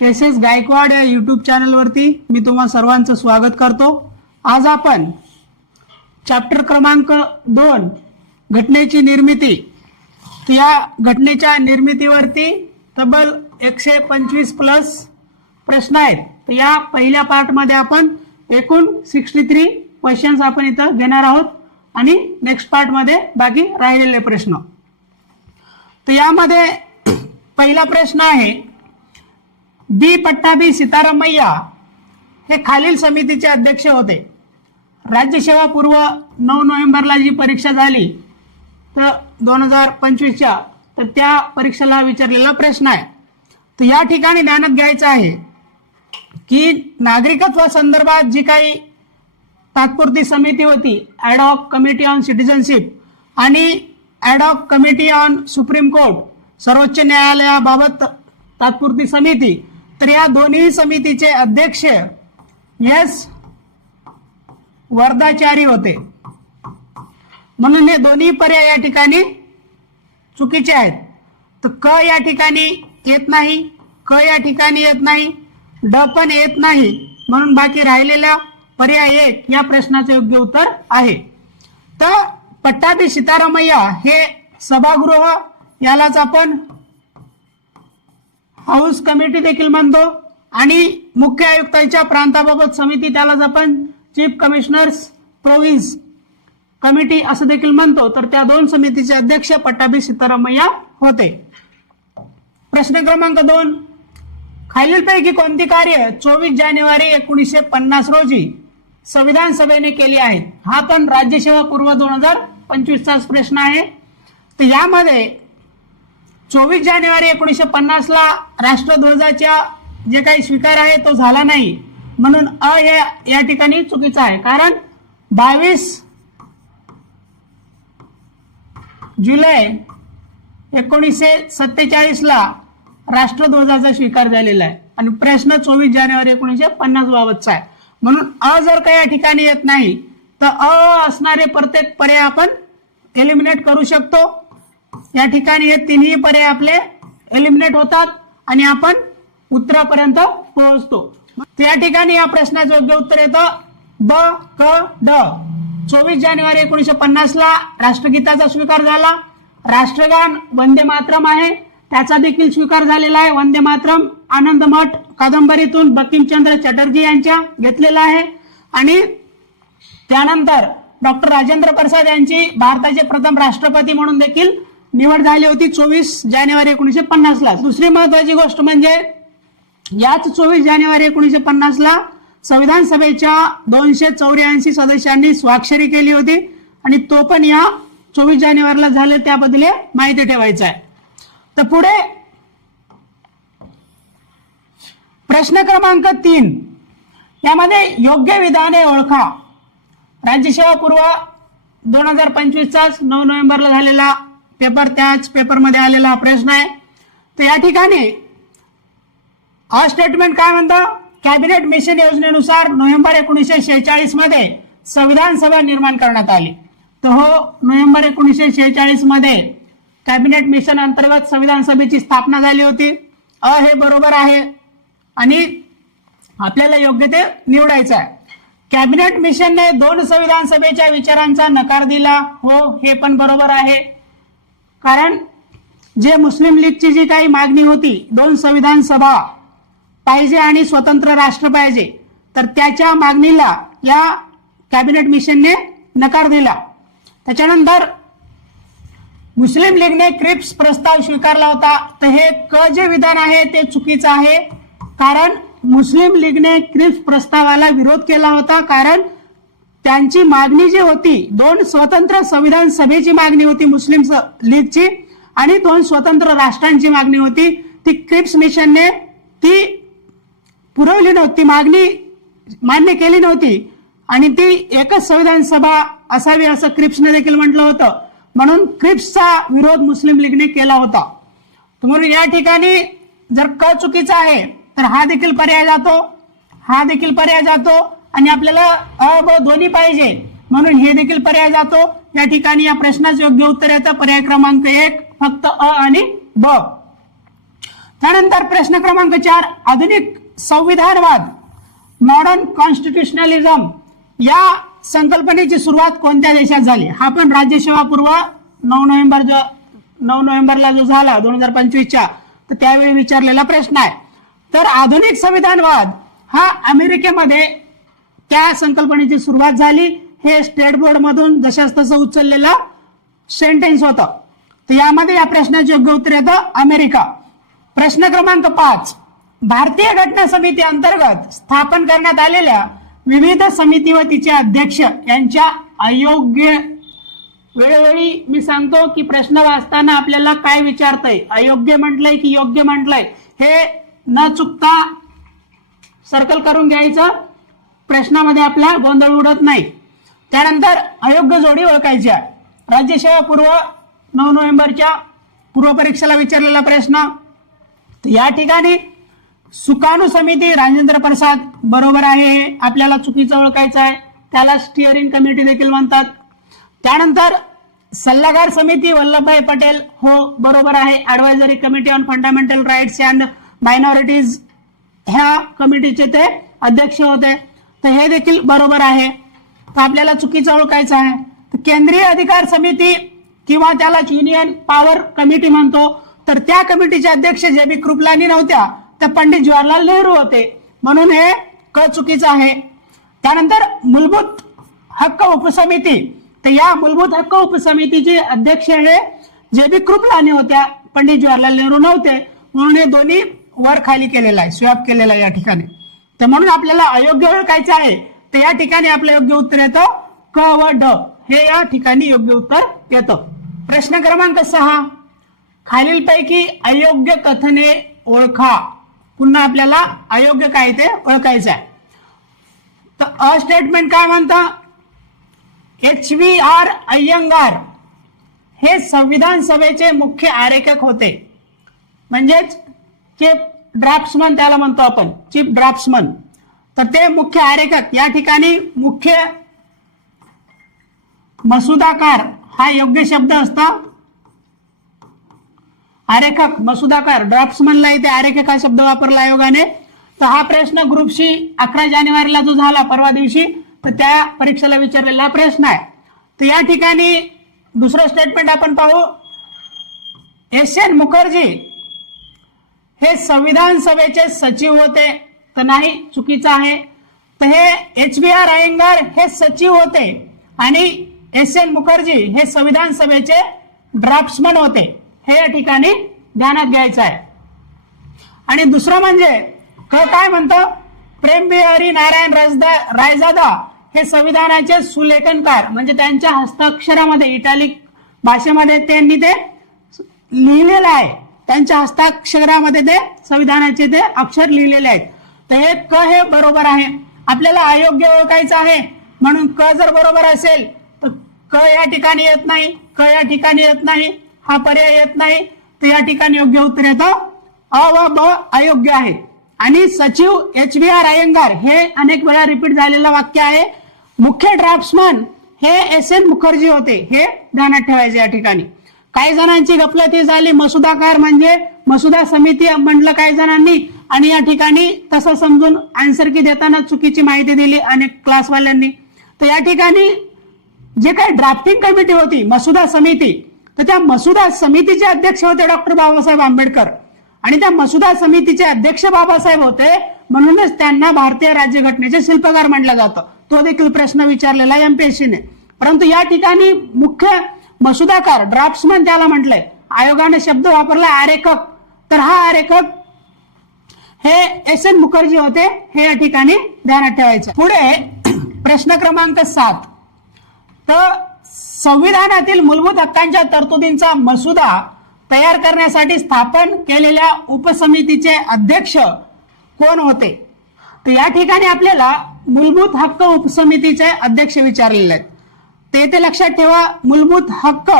Cases Gaikwad या YouTube चॅनलवरती मी तुम्हा सर्वांचं स्वागत करतो। आज आपण चॅप्टर क्रमांक 2 घटनेची निर्मिती या घटनेच्या निर्मितीवरती तब्बल 125 प्लस प्रश्न आहेत। तर या पहिल्या पार्ट मध्ये आपण एकूण 63 क्वेश्चन्स आपण इथं घेणार आहोत आणि नेक्स्ट पार्ट मध्ये बाकी राहिलेले प्रश्न। तर यामध्ये पहिला प्रश्न आहे, बी पट्टाभी सीतारामय्या हे खालील समितीचे अध्यक्ष होते। राज्यसेवा पूर्व 9 नोव्हेंबरला जी परीक्षा झाली तर 2025च्या तर त्या परीक्षेला विचारलेला प्रश्न आहे। तर या ठिकाणी ध्यानात घ्यायचं आहे की नागरिकत्व संदर्भात जी काही तात्पुरती समिती होती, ॲडहॉक कमिटी ऑन सिटिझनशिप आणि ad hoc committee on supreme court सर्वोच्च न्यायालयाबाबत तात्पुरती समिती, तर या दोन्ही समितीचे अध्यक्ष एस वर्धाचारी होते। म्हणून हे दोन्ही पर्याय या ठिकाणी चुकीचे आहेत। तर क या ठिकाणी येत नाही, क या ठिकाणी येत नाही, ड पण येत नाही, म्हणून बाकी राहिलेला पर्याय 1 या प्रश्नाचे योग्य उत्तर आहे। तर पट्टाभी सीतारामय्या हे सभागृह, यालाच आपण हाऊस कमिटी देखील म्हणतो, आणि मुख्य आयुक्तांच्या प्रांताबाबत समिती त्यालाच आपण चीफ कमिशनर्स प्रोव्हिन्स कमिटी असं देखील म्हणतो। तर त्या दोन समितीचे अध्यक्ष पट्टाभी सीतारामय्या होते। प्रश्न क्रमांक 2, खालीलपैकी कोणती कार्य 24 जानेवारी 1950 रोजी संविधान सभेने केली आहेत? हा पण राज्यसेवा पूर्व 2025चा प्रश्न आहे। तर यामध्ये 24 जानेवारी 1950ला राष्ट्रध्वजाच्या जे काही स्वीकार आहे तो झाला नाही, म्हणून अ हे या ठिकाणी चुकीचं आहे। कारण 22 जुलै 1947ला राष्ट्रध्वजाचा स्वीकार झालेला आहे आणि प्रश्न 24 जानेवारी 1950 बाबतचा आहे। म्हणून अ जर का या ठिकाणी येत नाही तर अ असणारे प्रत्येक पर्याय आपण एलिमिनेट करू शकतो। या ठिकाणी हे तिन्ही पर्याय आपले एलिमिनेट होतात आणि आपण उत्तरापर्यंत पोहोचतो। या ठिकाणी या प्रश्नाचं योग्य उत्तर येतं ब क ड। 24 जानेवारी 1950ला राष्ट्रगीताचा स्वीकार झाला। राष्ट्रगान वंदे मातरम आहे, त्याचा देखील स्वीकार झालेला आहे। वंदे मातरम आनंद मठ कादंबरीतून बंकिमचंद्र चटर्जी यांच्या घेतलेला आहे। आणि त्यानंतर डॉक्टर राजेंद्र प्रसाद यांची भारताचे प्रथम राष्ट्रपती म्हणून देखील निवड झाली होती 24 जानेवारी 1950ला। दुसरी महत्वाची गोष्ट म्हणजे याच 24 जानेवारी 1950ला संविधान सभेच्या 284 सदस्यांनी स्वाक्षरी केली होती आणि तो पण या 24 जानेवारीला झाले, त्याबद्दल माहिती ठेवायचं आहे। तर पुढे प्रश्न क्रमांक 3, यामध्ये योग्य विधाने ओळखा। राज्यसेवा पूर्व 2025चा 9 नोव्हेंबरला झालेला पेपर, त्याच पेपरमध्ये आलेला प्रश्न आहे। तर या ठिकाणी हा स्टेटमेंट काय म्हणतं, कॅबिनेट मिशन योजनेनुसार नोव्हेंबर 1946 मध्ये संविधान सभा निर्माण करण्यात आली। तर हो, नोव्हेंबर 1946 मध्ये कॅबिनेट मिशन अंतर्गत संविधान सभेची स्थापना झाली होती। अ हे बरोबर आहे आणि आपल्याला योग्य ते निवडायचं आहे। कॅबिनेट मिशनने 2 संविधान सभेच्या विचारांचा नकार दिला, हो हे पण बरोबर आहे। कारण जे मुस्लिम लीगची जी काही मागणी होती 2 संविधान सभा पाहिजे आणि स्वतंत्र राष्ट्र पाहिजे, तर त्याच्या मागणीला या कॅबिनेट मिशनने नकार दिला। त्याच्यानंतर मुस्लिम लीगने क्रिप्स प्रस्ताव स्वीकारला होता। तर हे क जे विधान आहे ते चुकीचं आहे, कारण मुस्लिम लीगने क्रिप्स प्रस्तावाला विरोध केला होता, कारण त्यांची मागणी जी होती 2 स्वतंत्र संविधान सभेची मागणी होती मुस्लिम लीगची आणि 2 स्वतंत्र राष्ट्रांची मागणी होती। ती क्रिप्स मिशनने ती पुरवली नव्हती, मागणी मान्य केली नव्हती आणि ती एकच संविधान सभा असावी असं क्रिप्सने देखील म्हटलं होतं। म्हणून क्रिप्सचा विरोध मुस्लिम लीगने केला होता। म्हणून या ठिकाणी जर क चुकीचा आहे तर हा देखील पर्याय जातो, हा देखील पर्याय जातो आणि आपल्याला अ ब दोन्ही पाहिजे, म्हणून हे देखील पर्याय जातो। या ठिकाणी या प्रश्नाचं योग्य उत्तर येतं पर्याय क्रमांक 1, फक्त अ आणि ब। त्यानंतर प्रश्न क्रमांक 4, आधुनिक संविधानवाद मॉडर्न कॉन्स्टिट्युशनलिझम या संकल्पनेची सुरुवात कोणत्या देशात झाली? हा पण राज्यसेवा पूर्व 9 नोव्हेंबरला जो झाला 2025च्या, तर त्यावेळी विचारलेला प्रश्न आहे. तर आधुनिक संविधानवाद हा अमेरिकेमध्ये त्या संकल्पनेची सुरुवात झाली. हे स्टेट बोर्ड मधून जशास तसं उचललेलं सेंटेन्स होतं. तर यामध्ये या प्रश्नाचे योग्य उत्तर येतं अमेरिका. प्रश्न क्रमांक 5, भारतीय घटना समिती अंतर्गत स्थापन करण्यात आलेल्या विविध समिती व तिचे अध्यक्ष यांच्या अयोग्य, वेळोवेळी मी सांगतो की प्रश्न वाचताना आपल्याला काय विचारतंय, अयोग्य म्हटलंय की योग्य म्हटलंय, हे न चुकता सर्कल करून घ्यायचं, प्रश्नामध्ये आपला गोंधळ उडत नाही. त्यानंतर अयोग्य जोडी ओळखायची आहे. राज्यसेवा पूर्व 9 नोव्हेंबरच्या पूर्वपरीक्षेला विचारलेला प्रश्न. या ठिकाणी सुकाणू समिती राजेंद्र प्रसाद बरोबर आहे, आपल्याला चुकीचं ओळखायचं आहे, त्याला स्टिअरिंग कमिटी देखील म्हणतात. त्यानंतर सल्लागार समिती वल्लभभाई पटेल, हो बरोबर आहे, advisory committee on fundamental rights and minorities ह्या कमिटीचे ते अध्यक्ष होते, तर हे देखील बरोबर आहे. तर आपल्याला चुकीचं ओळखायचं आहे. तर केंद्रीय अधिकार समिती किंवा त्याला युनियन पॉवर कमिटी म्हणतो, तर त्या कमिटीचे अध्यक्ष जे.बी. कृपलानी नव्हत्या, तर पंडित जवाहरलाल नेहरू होते, म्हणून हे क चुकीचं आहे. त्यानंतर मूलभूत हक्क उपसमिती, तर या मूलभूत हक्क उपसमितीचे अध्यक्ष हे जे.बी. कृपलानी होत्या, पंडित जवाहरलाल नेहरू नव्हते, म्हणून हे दोन्ही वर खाली केलेलं आहे, स्वॅप केलेलं आहे या ठिकाणी. तर म्हणून आपल्याला अयोग्य ओळखायचं आहे. तर या ठिकाणी आपलं योग्य उत्तर येतं क व ड, हे या ठिकाणी योग्य उत्तर येतं. प्रश्न क्रमांक 6, खालीलपैकी अयोग्य कथने ओळखा. पुन्हा आपल्याला अयोग्य काय ते ओळखायचं आहे. तर अ स्टेटमेंट काय म्हणतं, HVR अय्यंगार हे संविधान सभेचे मुख्य आरेखक होते, म्हणजेच चीफ ड्राफ्ट्समन त्याला म्हणतो आपण, चीफ ड्राफ्ट्समन. तर ते मुख्य आरेखक, या ठिकाणी मुख्य मसुदाकार हा योग्य शब्द असतो. आरेखक, मसुदाकार, ड्राफ्ट्समनला इथे आरेखक हा शब्द वापरला आयोगाने. तर हा प्रश्न ग्रुप सी 11 जानेवारीला जो झाला परवा दिवशी, तर त्या परीक्षेला विचारलेला प्रश्न आहे. तर या ठिकाणी दुसरं स्टेटमेंट आपण पाहू, एस.एन. मुखर्जी हे संविधान सभेचे सचिव होते, तर नाही, चुकीचं आहे. तर हे HVR अय्यंगार हे सचिव होते आणि एस.एन. मुखर्जी हे संविधान सभेचे ड्राफ्ट्समन होते, हे या ठिकाणी ध्यानात घ्यायचं आहे. आणि दुसरं म्हणजे काय म्हणतं, प्रेमबिहारी नारायण रायजादा हे संविधानाचे सुलेखनकार, म्हणजे त्यांच्या हस्ताक्षरामध्ये इटालिक भाषेमध्ये त्यांनी ते लिहिलेलं आहे, त्यांच्या हस्ताक्षरामध्ये ते संविधानाचे ते अक्षर लिहिलेले आहेत. तर हे क हे बरोबर आहे. आपल्याला अयोग्य ओळखायचं आहे, म्हणून क जर बरोबर असेल तर क या ठिकाणी येत नाही, क या ठिकाणी येत नाही, हा पर्याय येत नाही. तर या ठिकाणी योग्य उत्तर येतं अ व ब अयोग्य आहे. आणि सचिव HVR अय्यंगार हे अनेक वेळा रिपीट झालेलं वाक्य आहे. मुख्य ड्राफ्ट्समन हे एस.एन. मुखर्जी होते, हे ध्यानात ठेवायचे. या ठिकाणी काही जणांची गफलती झाली, मसुदाकार म्हणजे मसुदा समिती म्हटलं काही जणांनी, आणि या ठिकाणी तसं समजून आन्सर की देताना चुकीची माहिती दिली अनेक क्लासवाल्यांनी. तर या ठिकाणी जे काही ड्राफ्टिंग कमिटी होती, मसुदा समिती, तर त्या मसुदा समितीचे अध्यक्ष होते डॉक्टर बाबासाहेब आंबेडकर, आणि त्या मसुदा समितीचे अध्यक्ष बाबासाहेब होते, म्हणूनच त्यांना भारतीय राज्यघटनेचे शिल्पकार म्हटलं जातं. तो देखील प्रश्न विचारलेला एमपीएससीने. परंतु या ठिकाणी मुख्य मसुदाकार, ड्राफ्ट्समन त्याला म्हटलंय, आयोगाने शब्द वापरला आरेखक, तर हा आरेखक हे एस.एन. मुखर्जी होते, हे या ठिकाणी ध्यानात ठेवायचं. पुढे प्रश्न क्रमांक 7, तर संविधानातील मूलभूत हक्कांच्या तरतुदींचा मसुदा तयार करण्यासाठी स्थापन केलेल्या उपसमितीचे अध्यक्ष कोण होते? तर या ठिकाणी आपल्याला मूलभूत हक्क उपसमितीचे अध्यक्ष विचारलेले आहेत. ते लक्षात ठेवा. मूलभूत हक्क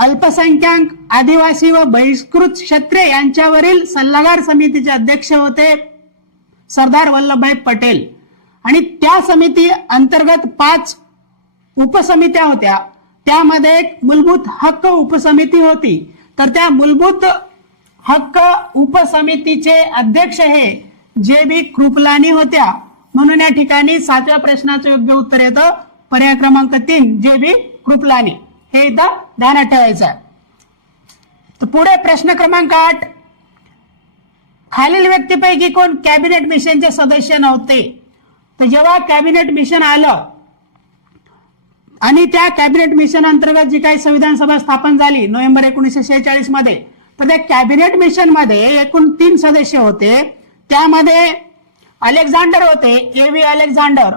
अल्पसंख्याक, आदिवासी व बहिष्कृत क्षत्रिय यांच्यावरील सल्लागार समितीचे अध्यक्ष होते सरदार वल्लभभाई पटेल, आणि त्या समिती अंतर्गत 5 उपसमित्या होत्या. त्यामध्ये एक मूलभूत हक्क उपसमिती होती. तर त्या मूलभूत हक्क उपसमितीचे अध्यक्ष हे JB कृपलानी होत्या, म्हणून या ठिकाणी 7व्या प्रश्नाचं योग्य उत्तर येतं पर्याय क्रमांक 3 JB कृपलानी, हे इथं ध्यानात ठेवायचं आहे. तर पुढे प्रश्न क्रमांक 8, खालील व्यक्तीपैकी कोण कॅबिनेट मिशनचे सदस्य नव्हते? तर जेव्हा कॅबिनेट मिशन आलं आणि त्या कॅबिनेट मिशन अंतर्गत जी काही संविधान सभा स्थापन झाली नोव्हेंबर 1946 मध्ये, तर त्या कॅबिनेट मिशन मध्ये एकूण 3 सदस्य होते. त्यामध्ये अलेक्झांडर होते, AV अलेक्झांडर,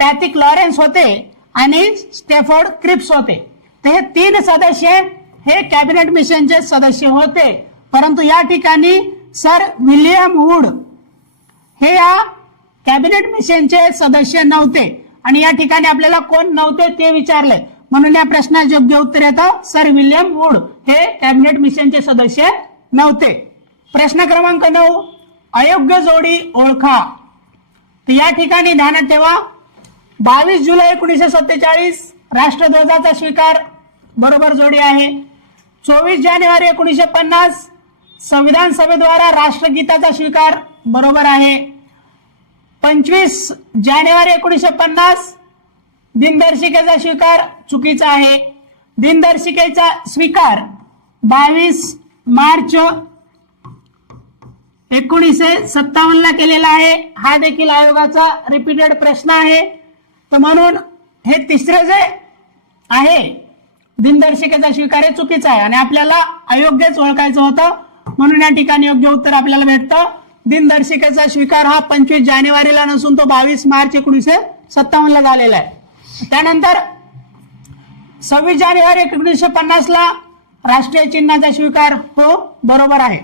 पॅथिक लॉरेन्स होते आणि स्टेफर्ड क्रिप्स होते. तर हे 3 सदस्य हे कॅबिनेट मिशनचे सदस्य होते, परंतु या ठिकाणी सर विल्यम वूड हे या कॅबिनेट मिशनचे सदस्य नव्हते. आणि या ठिकाणी आपल्याला कोण नव्हते ते विचारले, म्हणून या प्रश्नाचे योग्य उत्तर येतं सर विल्यम वूड हे कॅबिनेट मिशनचे सदस्य नव्हते. प्रश्न क्रमांक 9, अयोग्य जोडी ओळखा. तर या ठिकाणी ध्यानात ठेवा, 22 जुलै 1947 राष्ट्रध्वजाचा स्वीकार बरोबर जोडी आहे. 24 जानेवारी 1950 संविधान सभेद्वारा राष्ट्रगीताचा स्वीकार बरोबर आहे. 25 जानेवारी 1950 दिनदर्शिकेचा स्वीकार चुकीचा आहे. दिनदर्शिकेचा स्वीकार 22 मार्च 1957 ला केलेला आहे. हा देखील आयोगाचा रिपीटेड प्रश्न आहे. तर म्हणून हे तिसरे जे आहे दिनदर्शिकेचा स्वीकार हे चुकीचं आहे आणि आपल्याला अयोग्यच ओळखायचं होतं, म्हणून या ठिकाणी योग्य उत्तर आपल्याला भेटतं. दिनदर्शिकेचा स्वीकार हा 25 जानेवारीला नसून तो 22 मार्च 1957 ला झालेला आहे. त्यानंतर 26 जानेवारी 1950 ला राष्ट्रीय चिन्हाचा स्वीकार हो बरोबर आहे.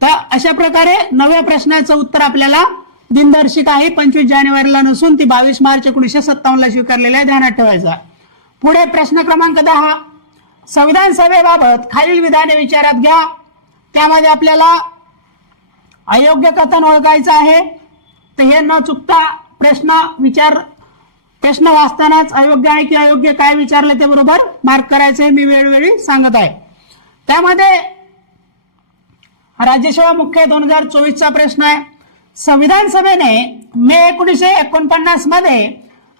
तर अशा प्रकारे 9व्या प्रश्नाचं उत्तर आपल्याला दिनदर्शिका ही 25 जानेवारीला नसून ती 22 मार्च 1957 ला स्वीकारलेला आहे, ध्यानात ठेवायचा. पुढे प्रश्न क्रमांक 10, संविधान सभेबाबत खालील विधाने विचारात घ्या. त्यामध्ये आपल्याला अयोग्य कथन ओळखायचं आहे. तर हे न चुकता प्रश्न वाचतानाच अयोग्य आहे की अयोग्य काय विचारले ते बरोबर मार्क करायचं आहे, मी वेळोवेळी सांगत आहे. त्यामध्ये राज्यसेवा मुख्य 2024 चा प्रश्न आहे. संविधान सभेने मे 1949 मध्ये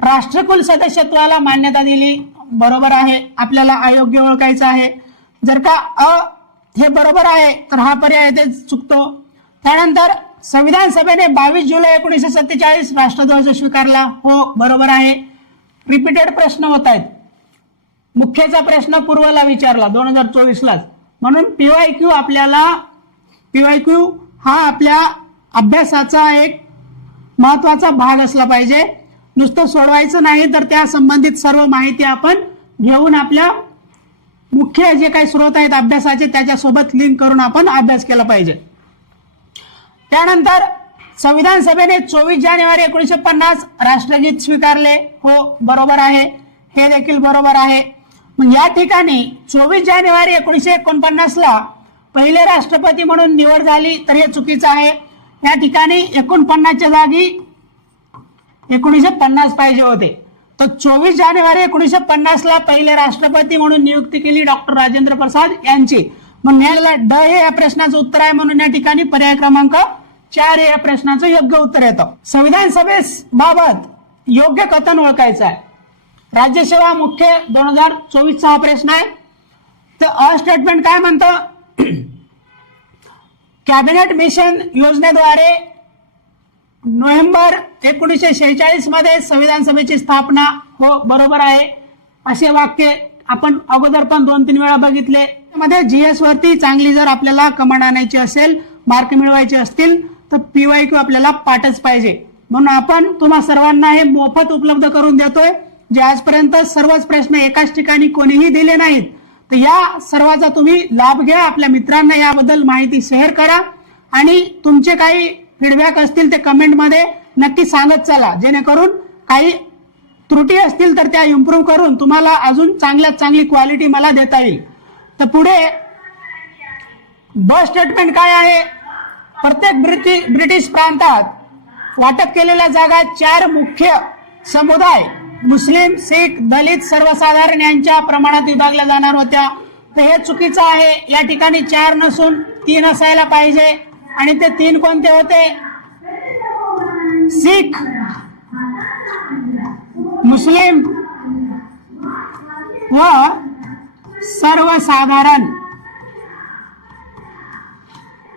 राष्ट्रकुल सदस्यत्वाला मान्यता दिली, बरोबर आहे. आपल्याला अयोग्य ओळखायचं आहे. जर का हे बरोबर आहे तर हा पर्याय इथे चुकतो. त्यानंतर संविधान सभेने 22 जुलै 1947 राष्ट्रध्वज स्वीकारला, हो बरोबर आहे. रिपीटेड प्रश्न होत आहेत. मुख्यचा प्रश्न पूर्वला विचारला 2024 ला, म्हणून PYQ हा आपल्या अभ्यासाचा एक महत्वाचा भाग असला पाहिजे. नुसतं सोडवायचं नाही तर त्या संबंधित सर्व माहिती आपण घेऊन आपल्या मुख्य जे काही स्रोत आहेत अभ्यासाचे त्याच्यासोबत लिंक करून आपण अभ्यास केला पाहिजे. त्यानंतर संविधान सभेने 24 जानेवारी 1950 राष्ट्रगीत स्वीकारले, हो बरोबर आहे. हे देखील बरोबर आहे. मग या ठिकाणी 24 जानेवारी 1949 ला पहिले राष्ट्रपती म्हणून निवड झाली, तर हे चुकीचं आहे. या ठिकाणी 49च्या जागी 1950 पाहिजे होते. तर 24 जानेवारी 1950 ला पहिले राष्ट्रपती म्हणून नियुक्ती केली डॉक्टर राजेंद्र प्रसाद यांची. मग याला ड हे या प्रश्नाचं उत्तर आहे, म्हणून या ठिकाणी पर्याय क्रमांक 4 हे या प्रश्नाचं योग्य उत्तर येतं. संविधान सभेबाबत योग्य कथन ओळखायचं आहे. राज्यसेवा मुख्य 2024 चा हा प्रश्न आहे. तर अ स्टेटमेंट काय म्हणतं, कॅबिनेट मिशन योजनेद्वारे नोव्हेंबर 1946 मध्ये संविधान सभेची स्थापना, हो बरोबर आहे. असे वाक्य आपण अगोदर पण 2-3 वेळा बघितले. मध्ये GS वरती चांगली जर आपल्याला कमांड आणायची असेल, मार्क मिळवायचे असतील तर PYQ आपल्याला पाठच पाहिजे. म्हणून आपण तुम्हा सर्वांना हे मोफत उपलब्ध करून देतोय. जे आजपर्यंत सर्वच प्रश्न एकाच ठिकाणी कोणीही दिले नाहीत, तर या सर्वाचा तुम्ही लाभ घ्या. आपल्या मित्रांना याबद्दल माहिती शेअर करा आणि तुमचे काही फीडबॅक असतील ते कमेंटमध्ये नक्की सांगत चला, जेणेकरून काही त्रुटी असतील तर त्या इम्प्रूव्ह करून तुम्हाला अजून चांगल्यात चांगली क्वालिटी मला देता येईल. तर पुढे ब स्टेटमेंट काय आहे, प्रत्येक ब्रिटिश प्रांतात वाटप केलेल्या जागा 4 मुख्य समुदाय मुस्लिम, शीख, दलित, सर्वसाधारण यांच्या प्रमाणात विभागल्या जाणार होत्या. तर हे चुकीचं आहे. या ठिकाणी 4 नसून तीन असायला पाहिजे आणि ते तीन कोणते होते? सिख, मुस्लिम व सर्वसाधारण.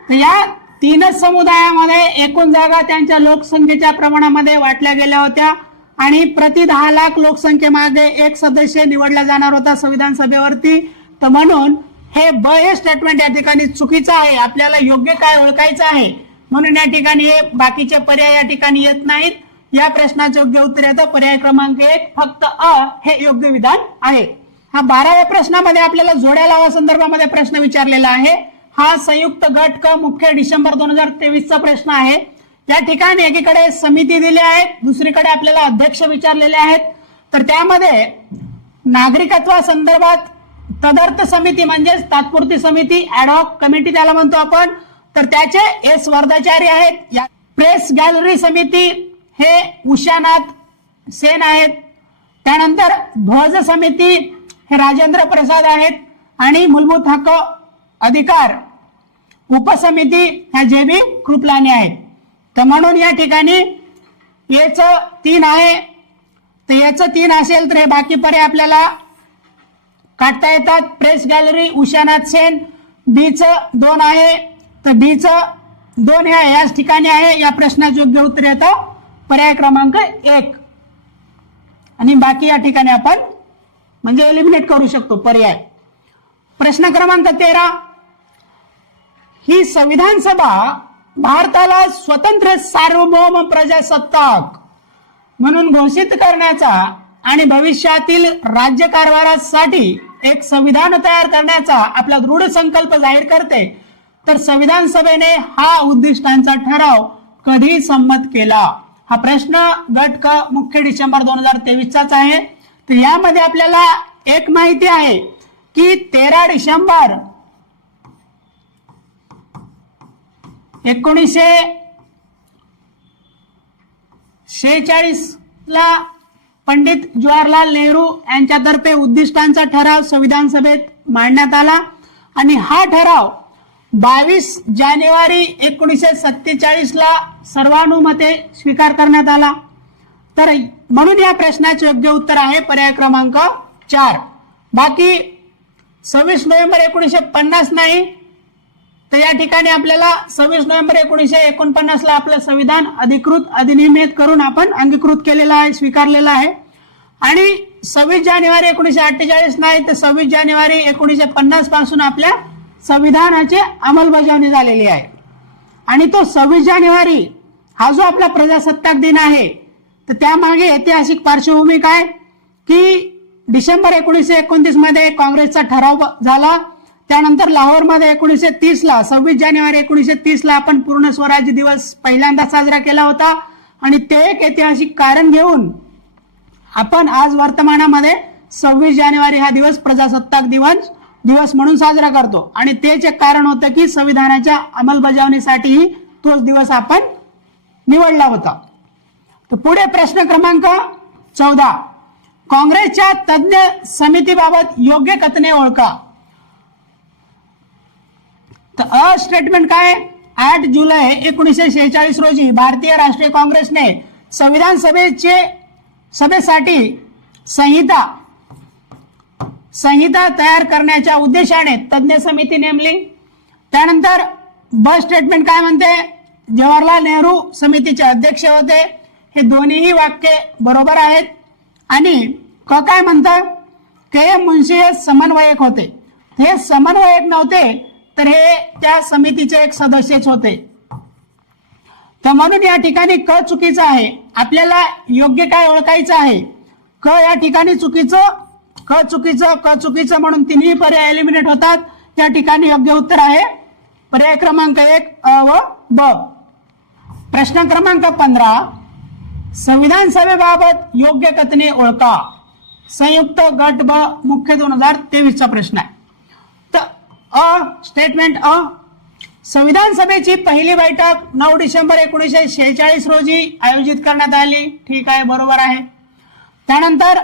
या तीनच समुदायामध्ये एकूण जागा त्यांच्या लोकसंख्येच्या प्रमाणामध्ये वाटल्या गेल्या होत्या आणि प्रति 10 लाख लोकसंख्येमागे एक सदस्य निवडला जाणार होता संविधान सभेवरती. तर म्हणून हे हे स्टेटमेंट या ठिकाणी चुकीचं आहे. आपल्याला योग्य काय ओळखायचं आहे, म्हणून या ठिकाणी हे बाकीचे पर्याय या ठिकाणी येत नाहीत. या प्रश्नाचे योग्य उत्तर येतं पर्याय क्रमांक 1, फक्त अ हे योग्य विधान आहे. हा 12व्या प्रश्नामध्ये आपल्याला जोड्या लावा संदर्भामध्ये प्रश्न विचारलेला आहे. हा संयुक्त गट क मुख्य डिसेंबर 2023 चा प्रश्न आहे. या ठिकाणी एकीकडे समिती दिली आहे, दुसरीकडे आपल्याला अध्यक्ष विचारलेले आहेत. तर त्यामध्ये नागरिकत्वासंदर्भात तदर्थ समिती म्हणजेच तात्पुरती समिती, ॲडहॉक कमिटी त्याला म्हणतो आपण, तर त्याचे एस वर्धाचारी आहेत. प्रेस गॅलरी समिती हे उषानाथ सेन आहेत. त्यानंतर ध्वज समिती हे राजेंद्र प्रसाद आहेत आणि मूलभूत हक्क अधिकार उपसमिती ह्या JB कृपलानी आहेत. तर म्हणून या ठिकाणी याचं 3 आहे. तर याचं 3 असेल तर हे बाकी पर्याय आपल्याला काढता येतात. Press gallery Ushanath Sen. बीचं 2 आहे, तर बीचं 2 हे याच ठिकाणी आहे. या प्रश्नाचे योग्य उत्तर येतं पर्याय क्रमांक 1 आणि बाकी या ठिकाणी आपण म्हणजे एलिमिनेट करू शकतो पर्याय. प्रश्न क्रमांक 13, ही संविधान सभा भारताला स्वतंत्र सार्वभौम प्रजासत्ताक म्हणून घोषित करण्याचा आणि भविष्यातील राज्यकारभारासाठी एक संविधान तयार करण्याचा आपला दृढ संकल्प जाहीर करते. तर संविधान सभेने हा उद्दिष्टांचा ठराव कधी संमत केला? हा प्रश्न गट क मुख्य डिसेंबर 2023 चाच आहे. तर यामध्ये आपल्याला एक माहिती आहे की 13 डिसेंबर 1946 ला पंडित जवाहरलाल नेहरू यांच्यातर्फे उद्दिष्टांचा ठराव संविधान सभेत मांडण्यात आला आणि हा ठराव 22 जानेवारी 1947 ला सर्वानुमते स्वीकार करण्यात आला. तर म्हणून या प्रश्नाचे योग्य उत्तर आहे पर्याय क्रमांक 4. बाकी 26 नोव्हेंबर 1950 नाही, तर या ठिकाणी आपल्याला 26 नोव्हेंबर 1949 ला आपलं संविधान अधिकृत अधिनियमित करून आपण अंगीकृत केलेलं आहे, स्वीकारलेलं आहे. आणि 26 जानेवारी 1948 नाही, तर 26 जानेवारी 1950 पासून आपल्या संविधानाची अंमलबजावणी झालेली आहे. आणि तो 26 जानेवारी हा जो आपला प्रजासत्ताक दिन आहे, तर त्यामागे ऐतिहासिक पार्श्वभूमी काय की डिसेंबर 1929 मध्ये काँग्रेसचा ठराव झाला. त्यानंतर लाहोरमध्ये 1930 ला 26 जानेवारी 1930 ला आपण पूर्ण स्वराज्य दिवस पहिल्यांदा साजरा केला होता आणि ते एक ऐतिहासिक कारण घेऊन आपण आज वर्तमानामध्ये 26 जानेवारी हा दिवस प्रजासत्ताक दिवस म्हणून साजरा करतो. आणि तेच एक कारण होतं की संविधानाच्या अंमलबजावणीसाठीही तोच दिवस आपण निवडला होता. तर पुढे प्रश्न क्रमांक 14, काँग्रेसच्या तज्ञ समितीबाबत योग्य कथने ओळखा. तर अ स्टेटमेंट काय? 8 जुलै 1946 रोजी भारतीय राष्ट्रीय काँग्रेसने संविधान सभेसाठी संहिता तयार करण्याच्या उद्देशाने तज्ञ समिती नेमली. त्यानंतर ब स्टेटमेंट काय म्हणते? जवाहरलाल नेहरू समितीचे अध्यक्ष होते. हे दोन्हीही वाक्य बरोबर आहेत. आणि क काय म्हणतं? के मुंशी हे समन्वयक होते. हे समन्वयक नव्हते, तर हे त्या समितीचे एक सदस्यच होते. तर म्हणून या ठिकाणी क चुकीचं आहे. आपल्याला योग्य काय ओळखायचं आहे? क या ठिकाणी चुकीचं, क चुकीचं म्हणून तिन्ही पर्याय एलिमिनेट होतात. या ठिकाणी योग्य उत्तर आहे पर्याय क्रमांक 1 अ व ब. प्रश्न क्रमांक 15, संविधान सभेबाबत योग्य कथने ओळखा. संयुक्त गट ब मुख्य 2023 चा प्रश्न आहे. तर अ स्टेटमेंट अ, संविधान सभेची पहिली बैठक 9 डिसेंबर 1946 रोजी आयोजित करण्यात आली. ठीक आहे, बरोबर आहे. त्यानंतर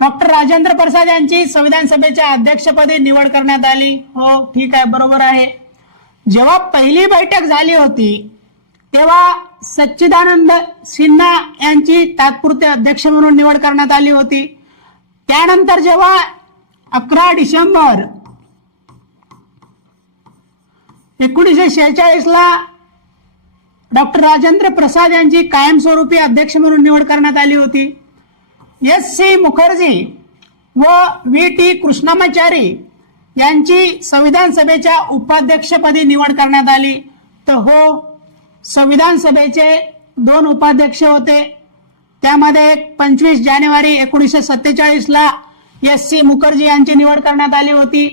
डॉक्टर राजेंद्र प्रसाद यांची संविधान सभेच्या अध्यक्षपदी निवड करण्यात आली. हो, ठीक आहे, बरोबर आहे. जेव्हा पहिली बैठक झाली होती तेव्हा सच्चिदानंद सिन्हा यांची तात्पुरते अध्यक्ष म्हणून निवड करण्यात आली होती. त्यानंतर जेव्हा 11 डिसेंबर 1946 ला डॉक्टर राजेंद्र प्रसाद यांची कायमस्वरूपी अध्यक्ष म्हणून निवड करण्यात आली होती. एस.सी. मुखर्जी व व्ही.टी. कृष्णमाचारी यांची संविधान सभेच्या उपाध्यक्षपदी निवड करण्यात आली. तर हो, संविधान सभेचे 2 उपाध्यक्ष होते. त्यामध्ये 25 जानेवारी 1947 ला एस.सी. मुखर्जी यांची निवड करण्यात आली होती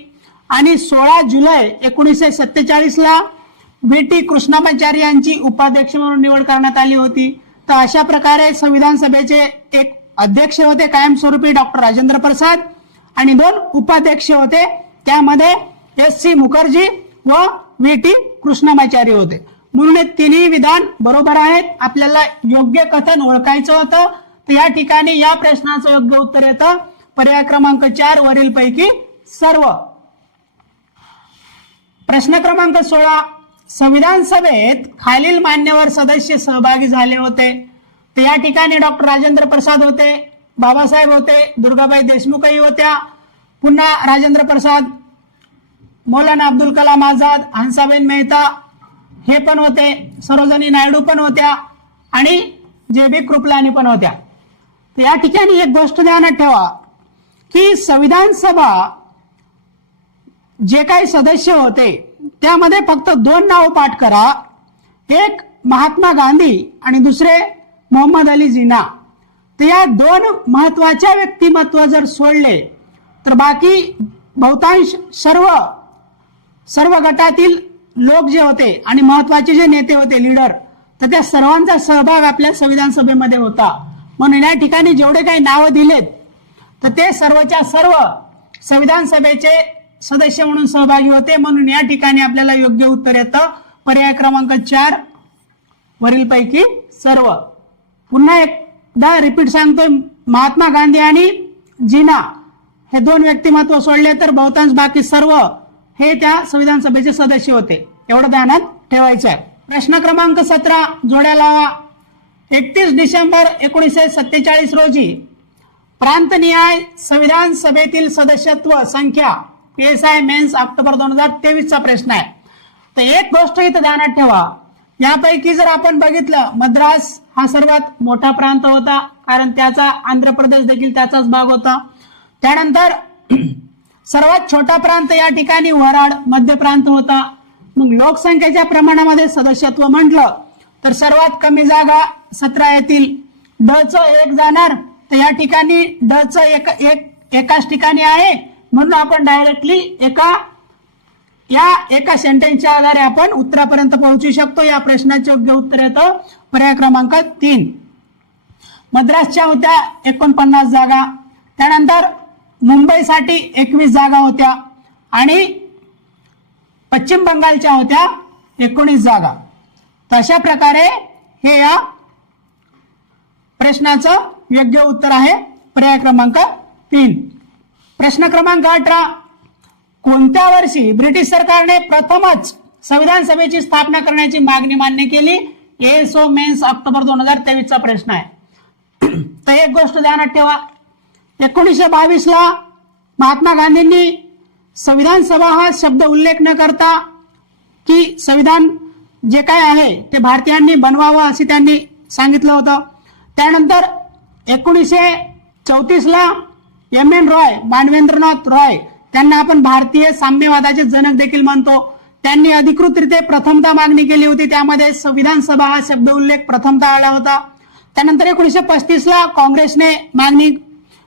आणि 16 जुलै 1947 ला व्ही.टी. कृष्णमाचारी यांची उपाध्यक्ष म्हणून निवड करण्यात आली होती. तर अशा प्रकारे संविधान सभेचे एक अध्यक्ष होते कायमस्वरूपी डॉक्टर राजेंद्र प्रसाद आणि 2 उपाध्यक्ष होते. त्यामध्ये एस.सी. मुखर्जी व व्ही.टी. कृष्णमाचारी होते. म्हणून हे तिन्ही विधान बरोबर आहेत. आपल्याला योग्य कथन ओळखायचं होतं. तर या ठिकाणी या प्रश्नाचं योग्य उत्तर येतं पर्याय क्रमांक 4 वरील पैकी सर्व. प्रश्न क्रमांक 16, संविधान सभेत खालील मान्यवर सदस्य सहभागी झाले होते. तर या ठिकाणी डॉक्टर राजेंद्र प्रसाद होते, बाबासाहेब होते, दुर्गाबाई देशमुखही होत्या, पुन्हा राजेंद्र प्रसाद, मौलाना अब्दुल कलाम आझाद, हंसाबेन मेहता हे पण होते, सरोजिनी नायडू पण होत्या आणि जे.बी. कृपलानी पण होत्या. तर या ठिकाणी एक गोष्ट ध्यानात ठेवा की संविधान सभा जे काही सदस्य होते त्यामध्ये फक्त 2 नाव पाठ करा. एक महात्मा गांधी आणि दुसरे मोहम्मद अली जिना. तर या 2 महत्वाच्या व्यक्तिमत्व जर सोडले तर बाकी बहुतांश सर्व गटातील लोक जे होते आणि महत्वाचे जे नेते होते लीडर, तर त्या सर्वांचा सहभाग आपल्या संविधान सभेमध्ये होता. म्हणून या ठिकाणी जेवढे काही नावं दिलेत तर ते सर्वच्या सर्व संविधान सभेचे सदस्य म्हणून सहभागी होते. म्हणून या ठिकाणी आपल्याला योग्य उत्तर येतं पर्याय क्रमांक 4 वरील पैकी सर्व. पुन्हा एकदा रिपीट सांगतोय, महात्मा गांधी आणि जिना हे 2 व्यक्तिमत्व सोडले तर बहुतांश बाकी सर्व हे त्या संविधान सभेचे सदस्य होते. एवढं ध्यानात ठेवायचं आहे. प्रश्न क्रमांक 17 जोड्या लावा. 31 डिसेंबर 1947 रोजी प्रांतनिहाय संविधान सभेतील सदस्यत्व संख्या PSI मेन्स ऑक्टोबर 2023 चा प्रश्न आहे. तर एक गोष्ट इथं ध्यानात ठेवा, यापैकी जर आपण बघितलं मद्रास हा सर्वात मोठा प्रांत होता, कारण त्याचा आंध्र प्रदेश देखील त्याचाच भाग होता. त्यानंतर सर्वात छोटा प्रांत या ठिकाणी वराड मध्य प्रांत होता. मग लोकसंख्येच्या प्रमाणामध्ये सदस्यत्व म्हटलं तर सर्वात कमी जागा 17 येतील. ड च 1 जाणार, तर या ठिकाणी ड च एकाच ठिकाणी आहे. म्हणून आपण डायरेक्टली एका सेंटेन्सच्या आधारे आपण उत्तरापर्यंत पोहोचू शकतो. या प्रश्नाचे योग्य उत्तर येतं पर्याय क्रमांक 3. मद्रासच्या होत्या 49 जागा. त्यानंतर मुंबईसाठी 21 जागा होत्या आणि पश्चिम बंगालच्या होत्या 19 जागा. तशा प्रकारे हे या प्रश्नाचं योग्य उत्तर आहे पर्याय क्रमांक 3. प्रश्न क्रमांक 18, कोणत्या वर्षी ब्रिटिश सरकारने प्रथमच संविधान सभेची स्थापना करण्याची मागणी मान्य केली? ASO मेन्स ऑक्टोबर 2023 चा प्रश्न आहे. तर एक गोष्ट ध्यानात ठेवा, 1922 ला महात्मा गांधींनी संविधान सभा हा शब्द उल्लेख न करता की संविधान जे काय आहे ते भारतीयांनी बनवावं असे त्यांनी सांगितलं होतं. त्यानंतर 1934 ला M.N. रॉय, मानवेंद्रनाथ रॉय, त्यांना आपण भारतीय साम्यवादाचे जनक देखील म्हणतो, त्यांनी अधिकृतरित्या प्रथमतः मागणी केली होती. त्यामध्ये संविधान सभा हा शब्द उल्लेख प्रथमतः आला होता. त्यानंतर 1935 ला काँग्रेसने मागणी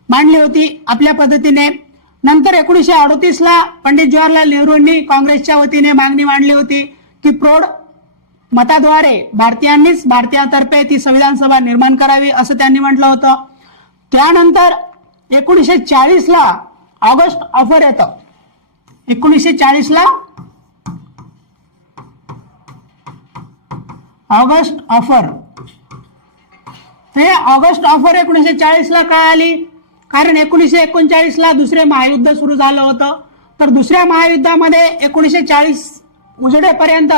मांडली होती आपल्या पद्धतीने. नंतर 1938 ला पंडित जवाहरलाल नेहरूंनी काँग्रेसच्या वतीने मागणी मांडली होती की प्रौढ मताद्वारे भारतीयांनीच भारतीयातर्फे ती संविधान सभा निर्माण करावी असं त्यांनी म्हटलं होतं. त्यानंतर 1940 ला ऑगस्ट ऑफर येतं. 1940 ला ऑगस्ट ऑफर. ते ऑगस्ट ऑफर 1940 ला काय आली? कारण 1939 ला दुसरे महायुद्ध सुरू झालं होतं. तर दुसऱ्या महायुद्धामध्ये 1940 उजडेपर्यंत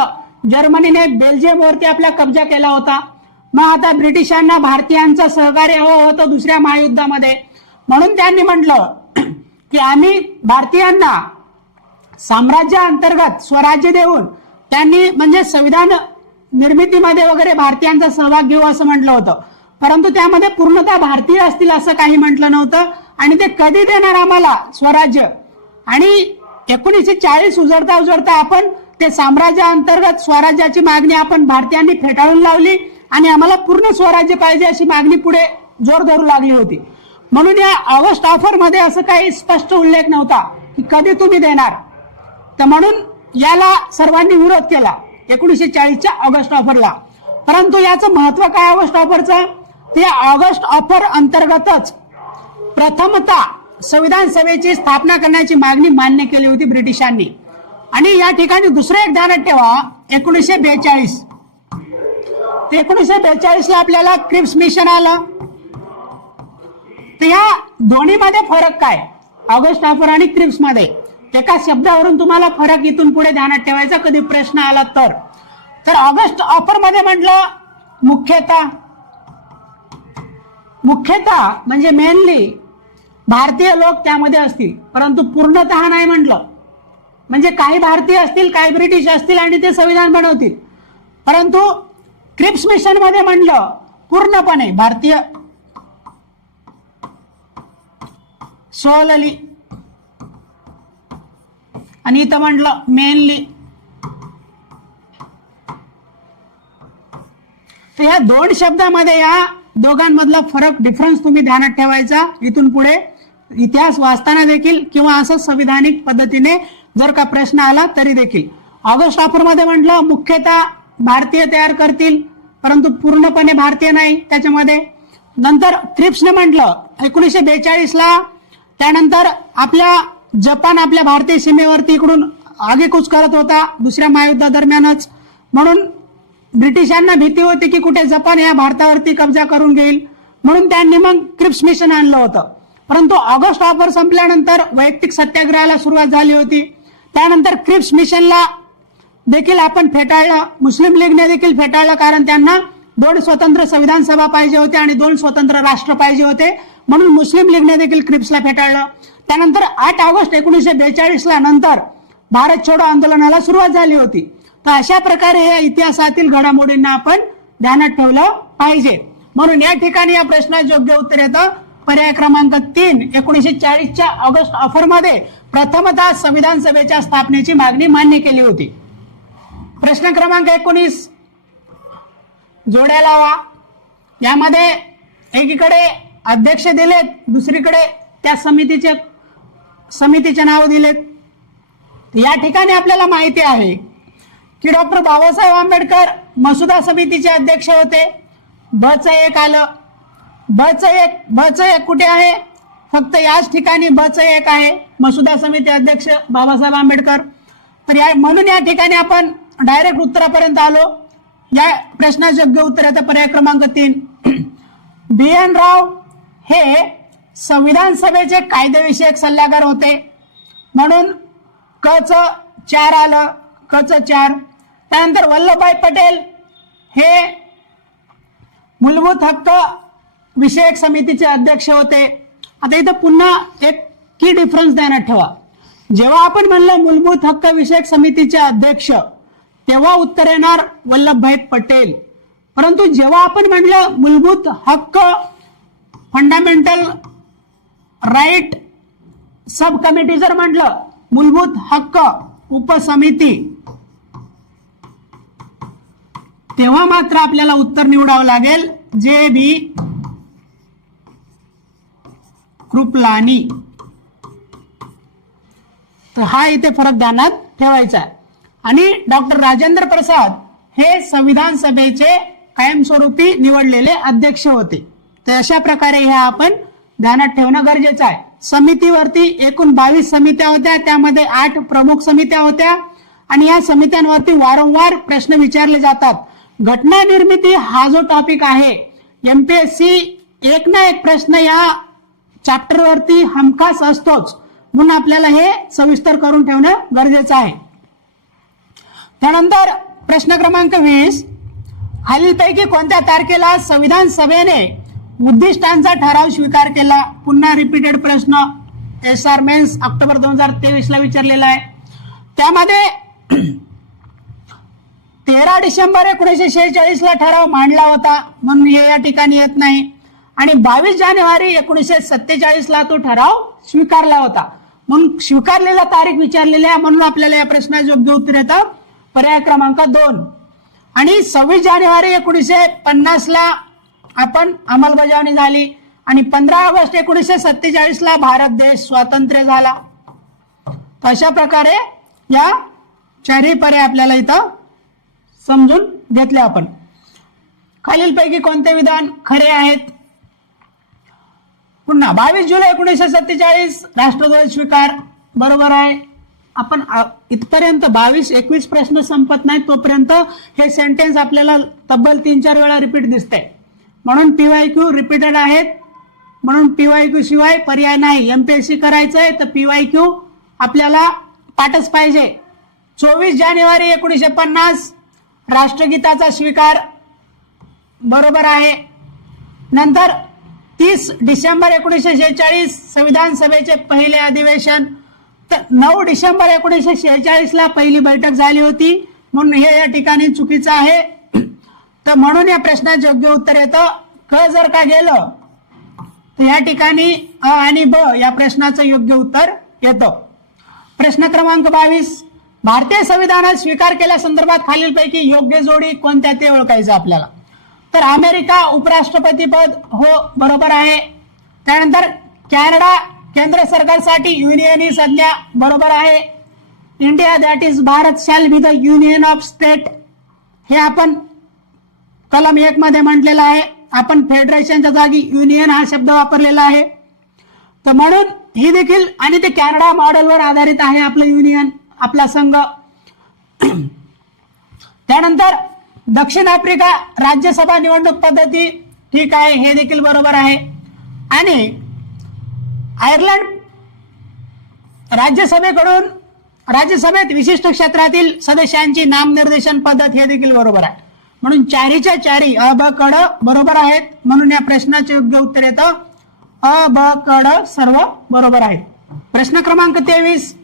जर्मनीने बेल्जियमवरती आपला कब्जा केला होता. मग आता ब्रिटिशांना भारतीयांचं सहकार्य हवं होतं दुसऱ्या महायुद्धामध्ये, म्हणून त्यांनी म्हटलं की आम्ही भारतीयांना साम्राज्य अंतर्गत स्वराज्य देऊन त्यांनी म्हणजे संविधान निर्मितीमध्ये वगैरे भारतीयांचा सहभाग घेऊ असं म्हटलं होतं. परंतु त्यामध्ये पूर्णतः भारतीय असतील असं काही म्हटलं नव्हतं. आणि ते कधी देणार आम्हाला स्वराज्य, आणि 1940 उजडता आपण ते साम्राज्य अंतर्गत स्वराज्याची मागणी आपण भारतीयांनी फेटाळून लावली आणि आम्हाला पूर्ण स्वराज्य पाहिजे अशी मागणी पुढे जोर धरू लागली होती. म्हणून या ऑगस्ट ऑफर मध्ये असं काही स्पष्ट उल्लेख नव्हता की कधी तुम्ही देणार. तर म्हणून याला सर्वांनी विरोध केला 1940च्या ऑगस्ट ऑफरला. परंतु याचं महत्व काय ऑगस्ट ऑफरचं, ते ऑगस्ट ऑफर अंतर्गतच प्रथमतः संविधान सभेची स्थापना करण्याची मागणी मान्य केली होती ब्रिटिशांनी. आणि या ठिकाणी दुसरं एक ध्यानात ठेवा, 1942 ला आपल्याला क्रिप्स मिशन आलं. तर या दोन्हीमध्ये फरक काय, ऑगस्ट ऑफर आणि क्रिप्स मध्ये? एका शब्दावरून तुम्हाला फरक इथून पुढे ध्यानात ठेवायचा कधी प्रश्न आला तर ऑगस्ट ऑफर मध्ये म्हटलं मुख्यतः म्हणजे मेनली भारतीय लोक त्यामध्ये असतील, परंतु पूर्णतः नाही म्हटलं. म्हणजे काही भारतीय असतील, काही ब्रिटिश असतील आणि ते संविधान बनवतील. परंतु क्रिप्स मिशन मध्ये म्हटलं पूर्णपणे भारतीय सोलली, आणि इथं म्हटलं मेनली. तर या दोन शब्दामध्ये या दोघांमधला फरक डिफरन्स तुम्ही ध्यानात ठेवायचा इथून पुढे इतिहास वाचताना देखील किंवा असं संविधानिक पद्धतीने जर का प्रश्न आला तरी देखील. ऑगस्ट ऑफर मध्ये म्हटलं मुख्यतः भारतीय तयार करतील, परंतु पूर्णपणे भारतीय नाही त्याच्यामध्ये. नंतर क्रिप्सने म्हटलं 1942 ला, त्यानंतर जपान आपल्या भारतीय सीमेवरती इकडून आगेकूच करत होता दुसऱ्या महायुद्धादरम्यानच, म्हणून ब्रिटिशांना भीती होती की कुठे जपान या भारतावरती कब्जा करून घेईल, म्हणून त्यांनी मग क्रिप्स मिशन आणलं होतं. परंतु ऑगस्ट ऑफर संपल्यानंतर वैयक्तिक सत्याग्रहाला सुरुवात झाली होती. त्यानंतर क्रिप्स मिशनला देखील आपण फेटाळलं, मुस्लिम लीगने देखील फेटाळलं, कारण त्यांना 2 स्वतंत्र संविधान सभा पाहिजे होते आणि 2 स्वतंत्र राष्ट्र पाहिजे होते, म्हणून मुस्लिम लीगने देखील क्रिप्सला फेटाळलं. त्यानंतर 8 ऑगस्ट 1942 ला नंतर भारत छोडो आंदोलनाला सुरुवात झाली होती. तर अशा प्रकारे या इतिहासातील घडामोडींना आपण ध्यानात ठेवलं पाहिजे. म्हणून या ठिकाणी या प्रश्नाचं योग्य उत्तर येतं पर्याय क्रमांक 3. 1940च्या ऑगस्ट ऑफर मध्ये प्रथमतः संविधान सभेच्या स्थापनेची मागणी मान्य केली होती. प्रश्न क्रमांक 19 जोड्या लावा. यामध्ये एकीकडे अध्यक्ष दिलेत, दुसरीकडे त्या समितीचे नाव दिलेत. या ठिकाणी आपल्याला माहिती आहे की डॉक्टर बाबासाहेब आंबेडकर मसुदा समितीचे अध्यक्ष होते. ब चं 1 आलं. ब चं 1 कुठे आहे? फक्त याच ठिकाणी ब चं 1 आहे, मसुदा समिती अध्यक्ष बाबासाहेब आंबेडकर. तर म्हणून या ठिकाणी आपण डायरेक्ट उत्तरापर्यंत आलो. या प्रश्नाचं योग्य उत्तर येतं पर्याय क्रमांक 3. BN राव हे संविधान सभेचे कायदेविषयक सल्लागार होते, म्हणून क चं 4 आलं, क चं 4. त्यानंतर वल्लभभाई पटेल हे मूलभूत हक्क विषयक समितीचे अध्यक्ष होते. आता इथं पुन्हा एक की डिफरन्स ध्यानात ठेवा. जेव्हा आपण म्हणलं मूलभूत हक्क विषयक समितीचे अध्यक्ष, तेव्हा उत्तर येणार वल्लभभाई पटेल. परंतु जेव्हा आपण म्हणलं मूलभूत हक्क फंडामेंटल राईट सब कमिटी, जर म्हटलं मूलभूत हक्क उपसमिती, तेव्हा मात्र आपल्याला उत्तर निवडावं लागेल JB कृपलानी. तर हा इथे फरक ध्यानात ठेवायचा आहे. आणि डॉक्टर राजेंद्र प्रसाद हे संविधान सभेचे कायमस्वरूपी निवडलेले अध्यक्ष होते. तर अशा प्रकारे हे आपण ध्यानात ठेवणं गरजेचं आहे. समितीवरती एकूण 22 समित्या होत्या, त्यामध्ये 8 प्रमुख समित्या होत्या आणि या समित्यांवरती वारंवार प्रश्न विचारले जातात. घटना निर्मिती हा जो टॉपिक आहे, MPSC एक ना एक प्रश्न या चॅप्टर वरती हमखास असतोच, म्हणून आपल्याला हे सविस्तर करून ठेवणं गरजेचं आहे. त्यानंतर प्रश्न क्रमांक 20, खालीलपैकी कोणत्या तारखेला संविधान सभेने उद्दिष्टांचा ठराव स्वीकार केला? पुन्हा रिपीटेड प्रश्न SR मेन्स ऑक्टोबर 2023 ला विचारलेला आहे. त्यामध्ये 13 डिसेंबर 1946 ला ठराव मांडला होता, म्हणून हे या ठिकाणी येत नाही. आणि 22 जानेवारी 1947 ला तो ठराव स्वीकारला होता, म्हणून स्वीकारलेला तारीख विचारलेली आहे, म्हणून आपल्याला या प्रश्नाचं योग्य उत्तर येतं पर्याय क्रमांक 2. आणि 26 जानेवारी 1950 ला आपण अंमलबजावणी झाली आणि 15 ऑगस्ट 1947 ला भारत देश स्वातंत्र्य झाला. अशा प्रकारे या चारही पर्याय आपल्याला इथं समजून घेतले. आपण खालीलपैकी कोणते विधान खरे आहेत? पुन्हा 22 जुलै 1947 राष्ट्रध्वज स्वीकार, बरोबर आहे. आपण इथपर्यंत 22-21 प्रश्न संपत नाही तोपर्यंत हे सेंटेन्स आपल्याला तब्बल 3-4 वेळा रिपीट दिसते, म्हणून PYQ रिपीटेड आहेत, म्हणून PYQ शिवाय पर्याय नाही. MPSC करायचंय तर PYQ आपल्याला पाठच पाहिजे. 24 जानेवारी 1950 राष्ट्रगीताचा स्वीकार, बरोबर आहे. नंतर 30 डिसेंबर 1946 संविधान सभेचे पहिले अधिवेशन, तर 9 डिसेंबर 1946 ला पहिली बैठक झाली होती, म्हणून हे या ठिकाणी चुकीचं आहे. तर म्हणून या प्रश्नाचं योग्य उत्तर येतं क. जर का गेलं तर या ठिकाणी अ आणि ब या प्रश्नाचं योग्य उत्तर येतं. प्रश्न क्रमांक 22, भारतीय संविधानात स्वीकार केल्या संदर्भात खालीलपैकी योग्य जोडी कोणत्या ते ओळखायचं आपल्याला. तर अमेरिका उपराष्ट्रपती पद, हो बरोबर आहे. त्यानंतर कॅनडा केंद्र सरकारसाठी युनियन ही संज्ञा, बरोबर आहे. India that is Bharat shall be the union of state, हे आपण कलम 1 मध्ये म्हटलेलं आहे. आपण फेडरेशनच्या जागी युनियन हा शब्द वापरलेला आहे. तर म्हणून ही देखील, आणि ते कॅनडा मॉडेलवर आधारित आहे आपलं युनियन, आपला संघ. त्यानंतर दक्षिण आफ्रिका राज्यसभा निवडणूक पद्धती, ठीक आहे, हे देखील बरोबर आहे. आणि आयर्लंड राज्यसभेत विशिष्ट क्षेत्रातील सदस्यांची नामनिर्देशन पद्धत, हे देखील बरोबर आहे. म्हणून चारीच्या चारी अ ब क ड बरोबर आहेत, म्हणून या प्रश्नाचे योग्य उत्तर येतं अ ब क ड सर्व बरोबर आहेत. प्रश्न क्रमांक 23,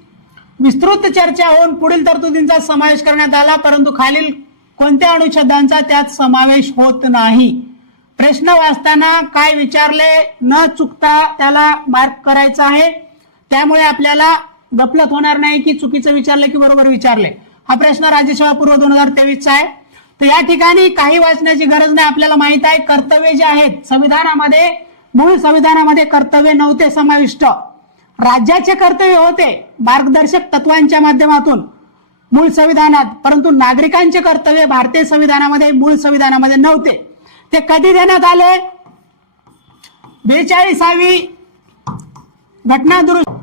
विस्तृत चर्चा होऊन पुढील तरतुदींचा समावेश करण्यात आला, परंतु खालील कोणत्या अनुच्छेदांचा त्यात समावेश होत नाही? प्रश्न वाचताना काय विचारले न चुकता त्याला मार्क करायचा आहे, त्यामुळे आपल्याला गफलत होणार नाही की चुकीचं विचारले की बरोबर विचारले. हा प्रश्न राज्यसेवा पूर्व 2023 चा आहे. तर या ठिकाणी काही वाचण्याची गरज नाही, आपल्याला माहित आहे कर्तव्य जे आहेत संविधानामध्ये, मूळ संविधानामध्ये कर्तव्य नव्हते समाविष्ट. राज्याचे कर्तव्य होते मार्गदर्शक तत्वांच्या माध्यमातून मूळ संविधानात, परंतु नागरिकांचे कर्तव्य भारतीय संविधानामध्ये, मूळ संविधानामध्ये नव्हते. ते कधी देण्यात आले? 42वी घटना दुरुस्ती.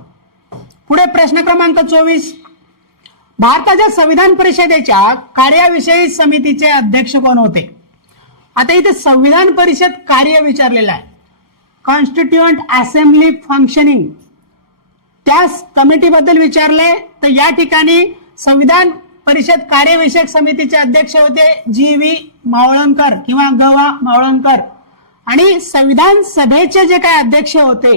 पुढे प्रश्न क्रमांक 24, भारताच्या संविधान परिषदेच्या कार्याविषयी समितीचे अध्यक्ष कोण होते? आता इथे संविधान परिषद कार्य विचारलेलं आहे, कॉन्स्टिट्यूएंट असेंब्ली फंक्शनिंग, त्या कमिटीबद्दल विचारले. तर या ठिकाणी संविधान परिषद कार्यविषयक समितीचे अध्यक्ष होते GV मावळणकर किंवा ग.वा. मावळणकर. आणि संविधान सभेचे जे काय अध्यक्ष होते,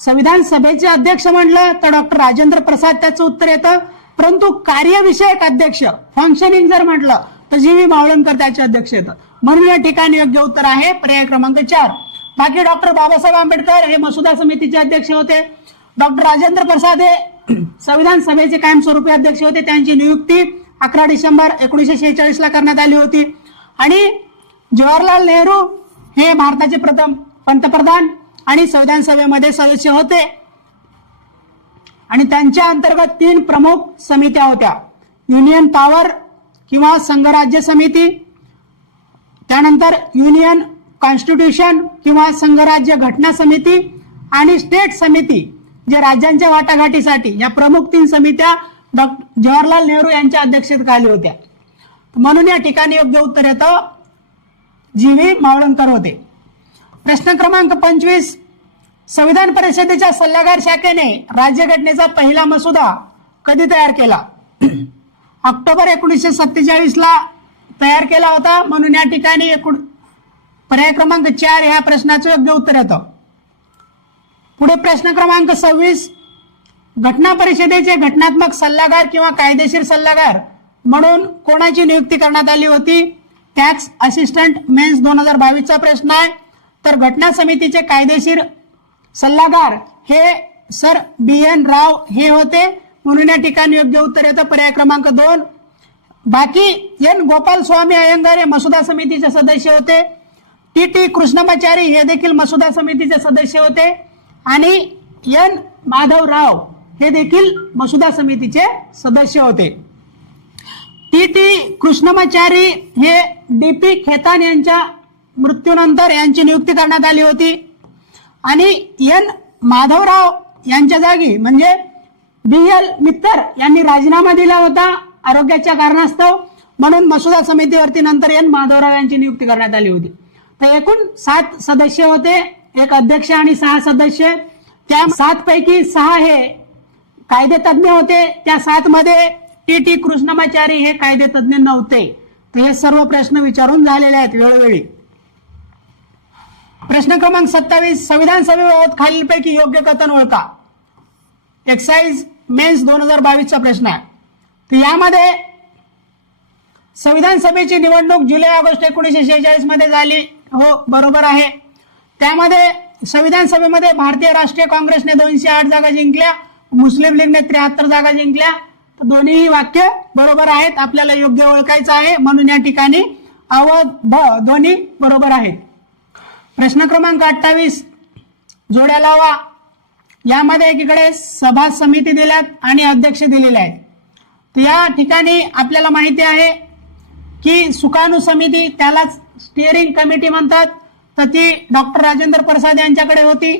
संविधान सभेचे अध्यक्ष म्हटलं तर डॉक्टर राजेंद्र प्रसाद त्याचं उत्तर येतं, परंतु कार्यविषयक अध्यक्ष फंक्शनिंग जर म्हटलं तर GV मावळणकर त्याचे अध्यक्ष येतं, म्हणून या ठिकाणी योग्य उत्तर आहे पर्याय क्रमांक 4. बाकी डॉक्टर बाबासाहेब आंबेडकर हे मसुदा समितीचे अध्यक्ष होते. डॉक्टर राजेंद्र प्रसाद हे संविधान सभेचे कायमस्वरूपी अध्यक्ष होते, त्यांची नियुक्ती 11 डिसेंबर 1946 ला करण्यात आली होती. आणि जवाहरलाल नेहरू हे भारताचे प्रथम पंतप्रधान आणि संविधान सभेमध्ये सदस्य होते. आणि त्यांच्या अंतर्गत 3 प्रमुख समित्या होत्या, युनियन पॉवर किंवा संघराज्य समिती, त्यानंतर युनियन कॉन्स्टिट्यूशन किंवा संघराज्य घटना समिती, आणि स्टेट समिती जे राज्यांच्या वाटाघाटीसाठी. या प्रमुख 3 समित्या डॉक्टर जवाहरलाल नेहरू यांच्या अध्यक्षतेखाली होत्या, म्हणून या ठिकाणी योग्य उत्तर येतं GV मावळणकर होते. प्रश्न क्रमांक 25, संविधान परिषदेच्या सल्लागार शाखेने राज्यघटनेचा पहिला मसुदा कधी तयार केला? ऑक्टोबर 1947ला तयार केला होता, म्हणून या ठिकाणी पर्याय क्रमांक 4 ह्या प्रश्नाचं योग्य उत्तर येतं. पुढे प्रश्न क्रमांक 26, घटना परिषदेचे घटनात्मक सल्लागार किंवा कायदेशीर सल्लागार म्हणून कोणाची नियुक्ती करण्यात आली होती? टॅक्स असिस्टंट मेन्स 2022चा प्रश्न आहे. तर घटना समितीचे कायदेशीर सल्लागार हे सर BN राव हे होते, म्हणून या ठिकाणी योग्य उत्तर येतं पर्याय क्रमांक 2. बाकी N गोपाल स्वामी अय्यंगार हे मसुदा समितीचे सदस्य होते. TT कृष्णमाचारी हे देखील मसुदा समितीचे सदस्य होते आणि N माधवराव हे देखील मसुदा समितीचे सदस्य होते. TT कृष्णमाचारी हे DP खेतान यांच्या मृत्यूनंतर यांची नियुक्ती करण्यात आली होती आणि N माधवराव यांच्या जागी म्हणजे BL मित्तर यांनी राजीनामा दिला होता आरोग्याच्या कारणास्तव, म्हणून मसुदा समितीवरती नंतर N माधवराव यांची नियुक्ती करण्यात आली होती. तर एकूण 7 सदस्य होते, एक अध्यक्ष आणि 6 सदस्य. त्या 7 पैकी 6 हे कायदे तज्ञ होते. त्या 7 मध्ये TT कृष्णमाचारी हे कायदे तज्ञ नव्हते. तर हे सर्व प्रश्न विचारून झालेले आहेत वेळोवेळी. प्रश्न क्रमांक 27, संविधान सभेबाबत खालीलपैकी योग्य कथन ओळखा. एक्साइज मेन्स 2022चा प्रश्न आहे. तर यामध्ये संविधान सभेची निवडणूक जुलै-ऑगस्ट 1946 मध्ये झाली. हो, बरोबर आहे. त्यामध्ये संविधान सभेमध्ये भारतीय राष्ट्रीय काँग्रेसने 208 जागा जिंकल्या, मुस्लिम लीगने 73 जागा जिंकल्या. तर दोन्ही वाक्य बरोबर आहेत. आपल्याला योग्य ओळखायचं आहे, म्हणून या ठिकाणी अ व ब दोन्ही बरोबर आहेत. प्रश्न क्रमांक 28, जोड्या लावा. यामध्ये एकीकडे सभा समिती दिल्यात आणि अध्यक्ष दिलेले आहेत. तर या ठिकाणी आपल्याला माहिती आहे की सुकाणू समिती, त्यालाच स्टिअरिंग कमिटी म्हणतात, तर ती डॉक्टर राजेंद्र प्रसाद यांच्याकडे होती.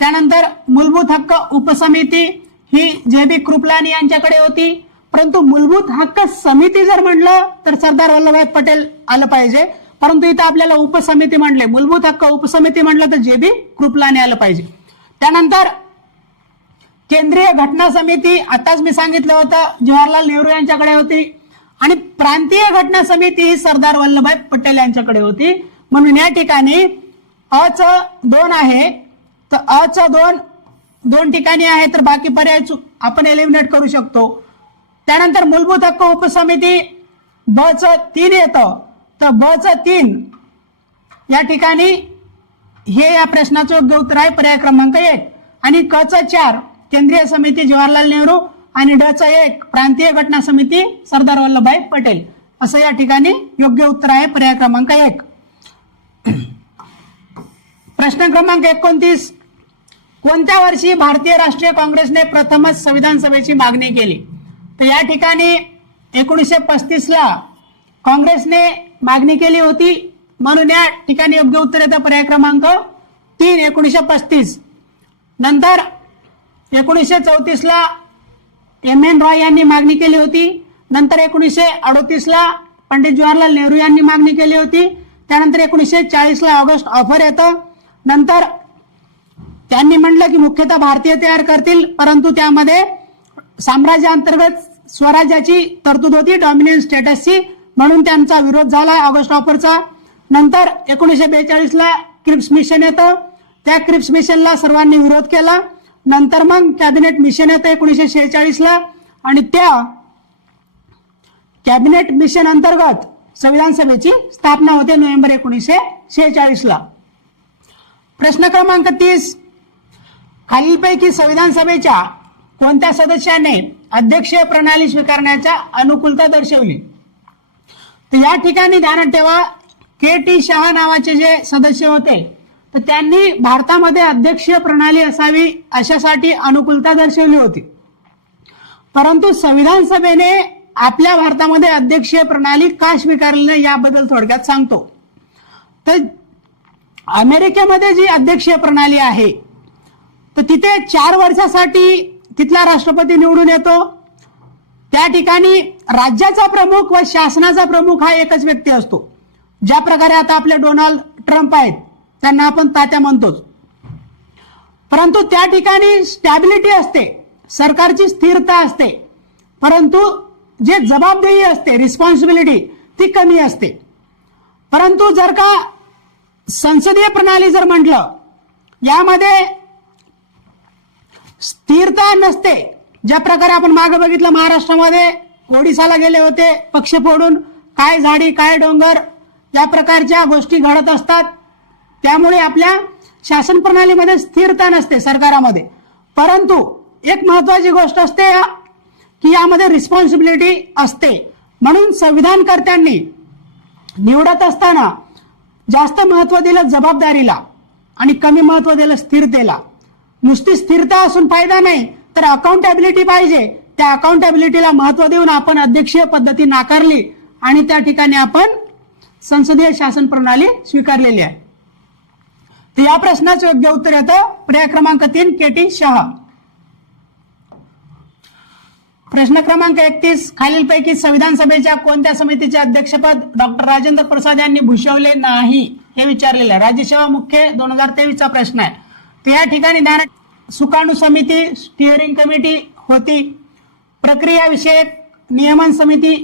त्यानंतर मूलभूत हक्क उपसमिती ही JB कृपलानी यांच्याकडे होती. परंतु मूलभूत हक्क समिती जर म्हणलं तर सरदार वल्लभभाई पटेल आलं पाहिजे, परंतु इथं आपल्याला उपसमिती म्हणले, मूलभूत हक्क उपसमिती म्हणलं तर JB कृपलानी आलं पाहिजे. त्यानंतर केंद्रीय घटना समिती, आताच मी सांगितलं होतं, जवाहरलाल नेहरू यांच्याकडे होती. आणि प्रांतीय घटना समिती ही सरदार वल्लभभाई पटेल यांच्याकडे होती. म्हणून या ठिकाणी अचं 2 आहे, तर अचं 2 ठिकाणी आहे, तर बाकी पर्याय आपण एलिमिनेट करू शकतो. त्यानंतर मूलभूत हक्क उपसमिती बचं 3 येतं, तर बचं 3 या ठिकाणी हे या प्रश्नाचं योग्य उत्तर आहे पर्याय क्रमांक 1. आणि कचं 4 केंद्रीय समिती जवाहरलाल नेहरू आणि डचं 1 प्रांतीय घटना समिती सरदार वल्लभभाई पटेल, असं या ठिकाणी योग्य उत्तर आहे पर्याय क्रमांक 1. प्रश्न क्रमांक 29, कोणत्या वर्षी भारतीय राष्ट्रीय काँग्रेसने प्रथमच संविधान सभेची मागणी केली? तर या ठिकाणी 1935ला काँग्रेसने मागणी केली होती, म्हणून या ठिकाणी योग्य उत्तर येतं पर्याय क्रमांक 3 1935. नंतर 1934ला MN रॉय यांनी मागणी केली होती. नंतर 1938ला पंडित जवाहरलाल नेहरू यांनी मागणी केली होती. त्यानंतर 1940ला ऑगस्ट ऑफर येतं. नंतर त्यांनी म्हटलं की मुख्यतः भारतीय तयार करतील, परंतु त्यामध्ये साम्राज्याअंतर्गत स्वराज्याची तरतूद होती, डॉमिनन्स स्टेटसची, म्हणून त्यांचा विरोध झाला ऑगस्ट ऑफरचा. नंतर 1942ला क्रिप्स मिशन येतं. त्या क्रिप्स मिशनला सर्वांनी विरोध केला. नंतर मग कॅबिनेट मिशन येतं 1946ला आणि त्या कॅबिनेट मिशन अंतर्गत संविधान सभेची स्थापना होते नोव्हेंबर 1946ला. प्रश्न क्रमांक 30, खालीलपैकी संविधान सभेच्या कोणत्या सदस्याने अध्यक्षीय प्रणाली स्वीकारण्याच्या अनुकूलता दर्शवली? तर या ठिकाणी ध्यानात ठेवा, KT शहा नावाचे जे सदस्य होते, तर त्यांनी भारतामध्ये अध्यक्षीय प्रणाली असावी अशासाठी अनुकूलता दर्शवली होती. परंतु संविधान सभेने आपल्या भारतामध्ये अध्यक्षीय प्रणाली का स्वीकारली नाही याबद्दल थोडक्यात सांगतो. तर अमेरिकेमध्ये जी अध्यक्षीय प्रणाली आहे, तर तिथे 4 वर्षासाठी तिथला राष्ट्रपती निवडून येतो. त्या ठिकाणी राज्याचा प्रमुख व शासनाचा प्रमुख हा एकच व्यक्ती असतो. ज्या प्रकारे आता आपले डोनाल्ड ट्रम्प आहेत, त्यांना आपण तात्या म्हणतोच. परंतु त्या ठिकाणी स्टॅबिलिटी असते, सरकारची स्थिरता असते, परंतु जे जबाबदारी असते, रिस्पॉन्सिबिलिटी, ती कमी असते. परंतु जर का संसदीय प्रणाली जर म्हटलं, यामध्ये स्थिरता नसते. ज्या प्रकारे आपण मागे बघितलं, महाराष्ट्रामध्ये ओडिसाला गेले होते, पक्ष फोडून काय झाडी काय डोंगर या प्रकारच्या गोष्टी घडत असतात. त्यामुळे आपल्या शासन प्रणालीमध्ये स्थिरता नसते सरकारामध्ये. परंतु एक महत्वाची गोष्ट असते की यामध्ये रिस्पॉन्सिबिलिटी असते. म्हणून संविधानकर्त्यांनी निवडत असताना जास्त महत्व दिलं जबाबदारीला आणि कमी महत्व दिलं स्थिरतेला. नुसती स्थिरता असून फायदा नाही, तर अकाउंटेबिलिटी पाहिजे. त्या अकाउंटेबिलिटीला महत्व देऊन आपण अध्यक्षीय पद्धती नाकारली आणि त्या ठिकाणी आपण संसदीय शासन प्रणाली स्वीकारलेली आहे. तर या प्रश्नाचं योग्य उत्तर येतं पर्याय क्रमांक 3 के.टी. शाह. प्रश्न क्रमांक 31, खालीलपैकी संविधान सभेच्या कोणत्या समितीचे अध्यक्षपद डॉक्टर राजेंद्र प्रसाद यांनी भूषवले नाही हे विचारलेलं आहे. राज्यसेवा मुख्य 2023 चा प्रश्न आहे. तर या ठिकाणी सुकाणू समिती, स्टिअरिंग कमिटी होती, प्रक्रिया विषयक नियमन समिती,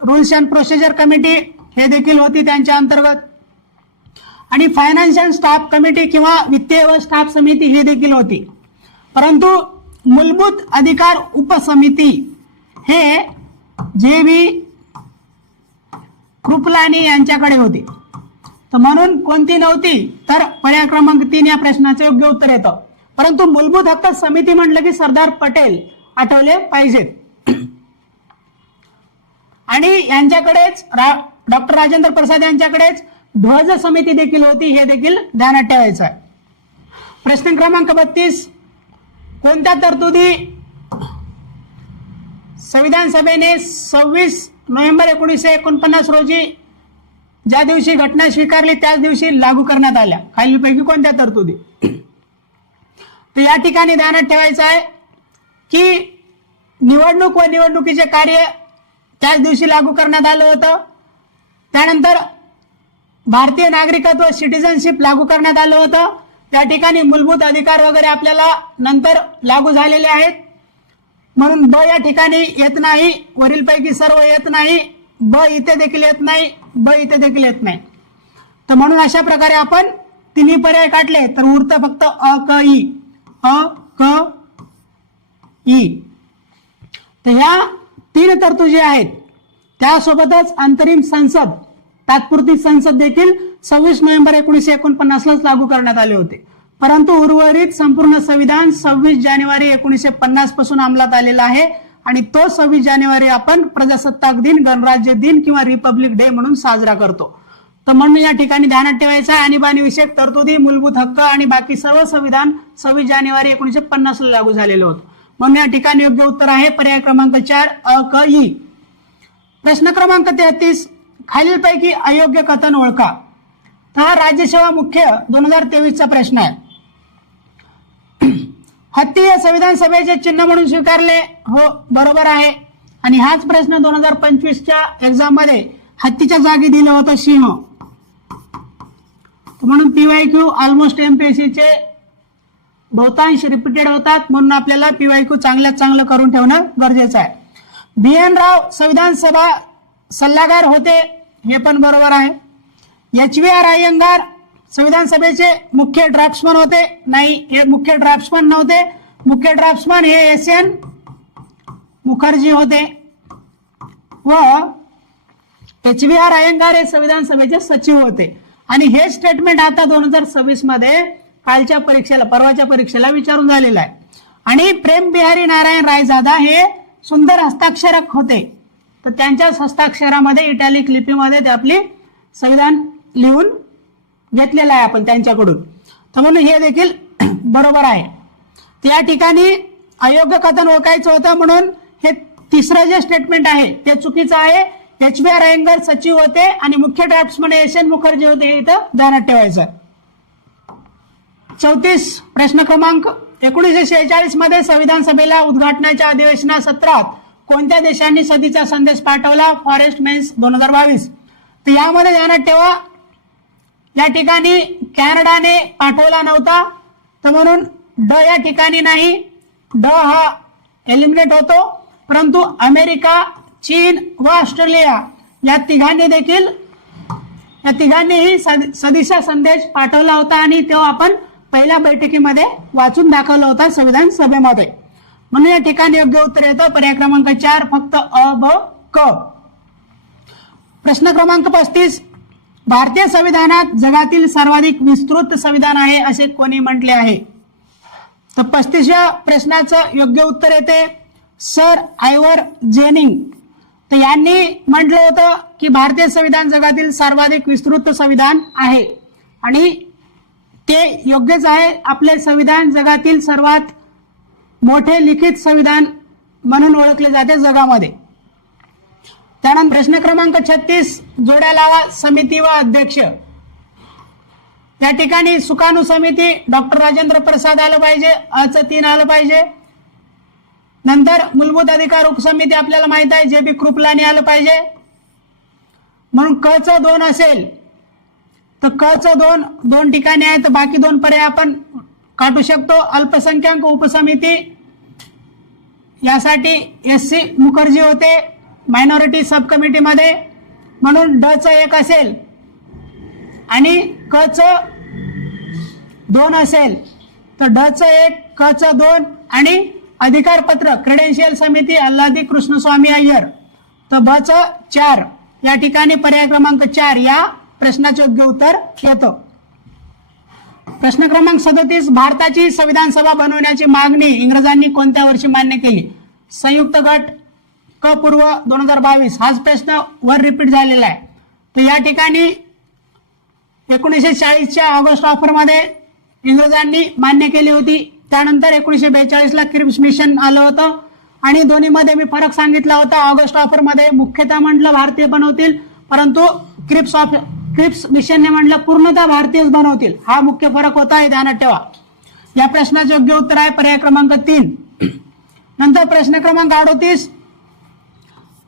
रूल्स अँड प्रोसिजर कमिटी हे देखील होती त्यांच्या अंतर्गत, आणि फायनान्शियल स्टाफ कमिटी किंवा वित्तीय व स्टाफ समिती ही देखील होती. परंतु मूलभूत अधिकार उपसमिती हे जे.व्ही. कृपलानी यांच्याकडे होती. तर म्हणून कोणती नव्हती, तर पर्याय क्रमांक 3 या प्रश्नाचं योग्य उत्तर येतं. परंतु मूलभूत हक्क समिती म्हटलं की सरदार पटेल आठवले पाहिजेत. आणि यांच्याकडेच डॉक्टर राजेंद्र प्रसाद यांच्याकडेच ध्वज समिती देखील होती, हे देखील ध्यानात ठेवायचं आहे. प्रश्न क्रमांक 32, कोणत्या तरतुदी संविधान सभेने 26 नोव्हेंबर 1949 रोजी ज्या दिवशी घटना स्वीकारली त्याच दिवशी लागू करण्यात आल्या? खालीलपैकी कोणत्या तरतुदी? तर या ठिकाणी ध्यानात ठेवायचं आहे की निवडणूक व निवडणुकीचे कार्य त्याच दिवशी लागू करण्यात आलं होतं. त्यानंतर भारतीय नागरिकत्व सिटिझनशिप लागू करण्यात आलं होतं. त्या ठिकाणी मूलभूत अधिकार वगैरे आपल्याला नंतर लागू झालेले आहेत. म्हणून ब या ठिकाणी येत नाही, वरीलपैकी सर्व येत नाही, ब इथे देखील येत नाही, ब इथे देखील येत नाही. तर म्हणून अशा प्रकारे आपण तिन्ही पर्याय काढले तर उरतं फक्त अ क ई, अ क ई. तर ह्या 3 तरतुदी आहेत. त्यासोबतच अंतरिम संसद, तात्पुरती संसद देखील 26 नोव्हेंबर 1949लाच लागू करण्यात आले होते. परंतु उर्वरित संपूर्ण संविधान 26 जानेवारी 1950 पासून अंमलात आलेला आहे आणि तो 26 जानेवारी आपण प्रजासत्ताक दिन, गणराज्य दिन किंवा रिपब्लिक डे म्हणून साजरा करतो. तर म्हणून या ठिकाणी ध्यानात ठेवायचं आहे आणीबाणी विषयक तरतुदी, मूलभूत हक्क आणि बाकी सर्व संविधान 26 जानेवारी 1950ला लागू झालेलं होतं. म्हणून या ठिकाणी योग्य उत्तर आहे पर्याय क्रमांक 4 अ क ई. प्रश्न क्रमांक 33, खालीलपैकी अयोग्य कथन ओळखा. हा राज्यसेवा मुख्य 2023 चा प्रश्न आहे. हत्ती हे संविधान सभेचे चिन्ह म्हणून स्वीकारले, हो बरोबर आहे. आणि हाच प्रश्न 2025च्या एक्झाम मध्ये हत्तीच्या जागी दिलं होतं सिंह. म्हणून पीवायक्यू ऑलमोस्ट एमपीएससी चे बहुतांश रिपीटेड होतात. म्हणून आपल्याला पीवायक्यू चांगल्यात चांगलं करून ठेवणं गरजेचं आहे. बी.एन. राव संविधान सभा सल्लागार होते, हे पण बरोबर आहे. एच.व्ही.आर. अय्यंगार संविधान सभेचे मुख्य ड्राफ्ट्समन होते, नाही हे मुख्य ड्राफ्ट्समन नव्हते. मुख्य ड्राफ्ट्समन हे एस.एन. मुखर्जी होते व एच.व्ही.आर. अय्यंगार हे संविधान सभेचे सचिव होते. आणि हे स्टेटमेंट आता 2026 मध्ये कालच्या परीक्षेला, परवाच्या परीक्षेला विचारून झालेलं आहे. आणि प्रेम बिहारी नारायण रायजादा हे सुंदर हस्ताक्षरक होते, तर त्यांच्याच हस्ताक्षरामध्ये इटॅलिक लिपीमध्ये ते आपली संविधान लिहून घेतलेलं आहे आपण त्यांच्याकडून. तर म्हणून हे देखील बरोबर आहे. तर या ठिकाणी अयोग्य कथन ओळखायचं होतं, म्हणून हे तिसरं जे स्टेटमेंट आहे ते चुकीचं आहे. एच.व्ही.आर. अय्यंगार सचिव होते आणि मुख्य ड्राफ्ट्समन एस.एन. मुखर्जी होते, हे इथं ध्यानात ठेवायचं. 34 प्रश्न क्रमांक 1946 मध्ये संविधान सभेला उद्घाटनाच्या अधिवेशना सत्रात कोणत्या देशांनी सदीचा संदेश पाठवला? Forest mains 2022. तर यामध्ये ध्यानात ठेवा, या ठिकाणी कॅनडाने पाठवला नव्हता, तर म्हणून ड या ठिकाणी नाही, ड हा एलिमिनेट होतो. परंतु अमेरिका, चीन व ऑस्ट्रेलिया या तिघांनीही सदिच्छा संदेश पाठवला होता आणि तो आपण पहिल्या बैठकीमध्ये वाचून दाखवला होता संविधान सभेमध्ये. म्हणून या ठिकाणी योग्य उत्तर येतं पर्याय क्रमांक 4 फक्त अ, ब, क. प्रश्न क्रमांक 35. भारतीय संविधानात जगातील सर्वाधिक विस्तृत संविधान आहे असे कोणी म्हटले आहे? तर 35व्या प्रश्नाचं योग्य उत्तर येते सर आयव्हर जेनिंग. तर यांनी म्हटलं होतं की भारतीय संविधान जगातील सर्वाधिक विस्तृत संविधान आहे आणि ते योग्यच आहे. आपले संविधान जगातील सर्वात मोठे लिखित संविधान म्हणून ओळखले जाते जगामध्ये. त्यानंतर प्रश्न क्रमांक 36. जोड्या लावा समिती व अध्यक्ष. या ठिकाणी सुकाणू समिती डॉक्टर राजेंद्र प्रसाद आलं पाहिजे, अ चं 3 आलं पाहिजे. नंतर मूलभूत अधिकार उपसमिती आपल्याला माहित आहे जे बी कृपलानी आलं पाहिजे. म्हणून क चं 2 असेल तर क चं 2 ठिकाणी आहे तर बाकी 2 पर्याय आपण काढू शकतो. अल्पसंख्याक उपसमिती यासाठी SC मुखर्जी होते मायनॉरिटी सब कमिटीमध्ये, म्हणून ड चं 1 असेल आणि क चं 2 असेल तर ड चं 1, क चं 2 आणि अधिकार पत्र क्रेडेन्शियल समिती अल्लादी कृष्णस्वामी अय्यर तर ब चं 4. या ठिकाणी पर्याय क्रमांक 4 या प्रश्नाचे योग्य उत्तर येतं. प्रश्न क्रमांक 37. भारताची संविधान सभा बनवण्याची मागणी इंग्रजांनी कोणत्या वर्षी मान्य केली? संयुक्त गट क पूर्व 2022. हाच प्रश्न वर रिपीट झालेला आहे. तर या ठिकाणी 1940च्या ऑगस्ट ऑफरमध्ये इंग्रजांनी मान्य केली होती. त्यानंतर 1942ला क्रिप्स मिशन आलं होतं आणि दोन्हीमध्ये मी फरक सांगितला होता. ऑगस्ट ऑफरमध्ये मुख्यतः म्हटलं भारतीय बनवतील, परंतु क्रिप्स मिशनने म्हटलं पूर्णतः भारतीयच बनवतील. हा मुख्य फरक होता, हे ध्यानात ठेवा. या प्रश्नाचे योग्य उत्तर आहे पर्याय क्रमांक 3. नंतर प्रश्न क्रमांक 38.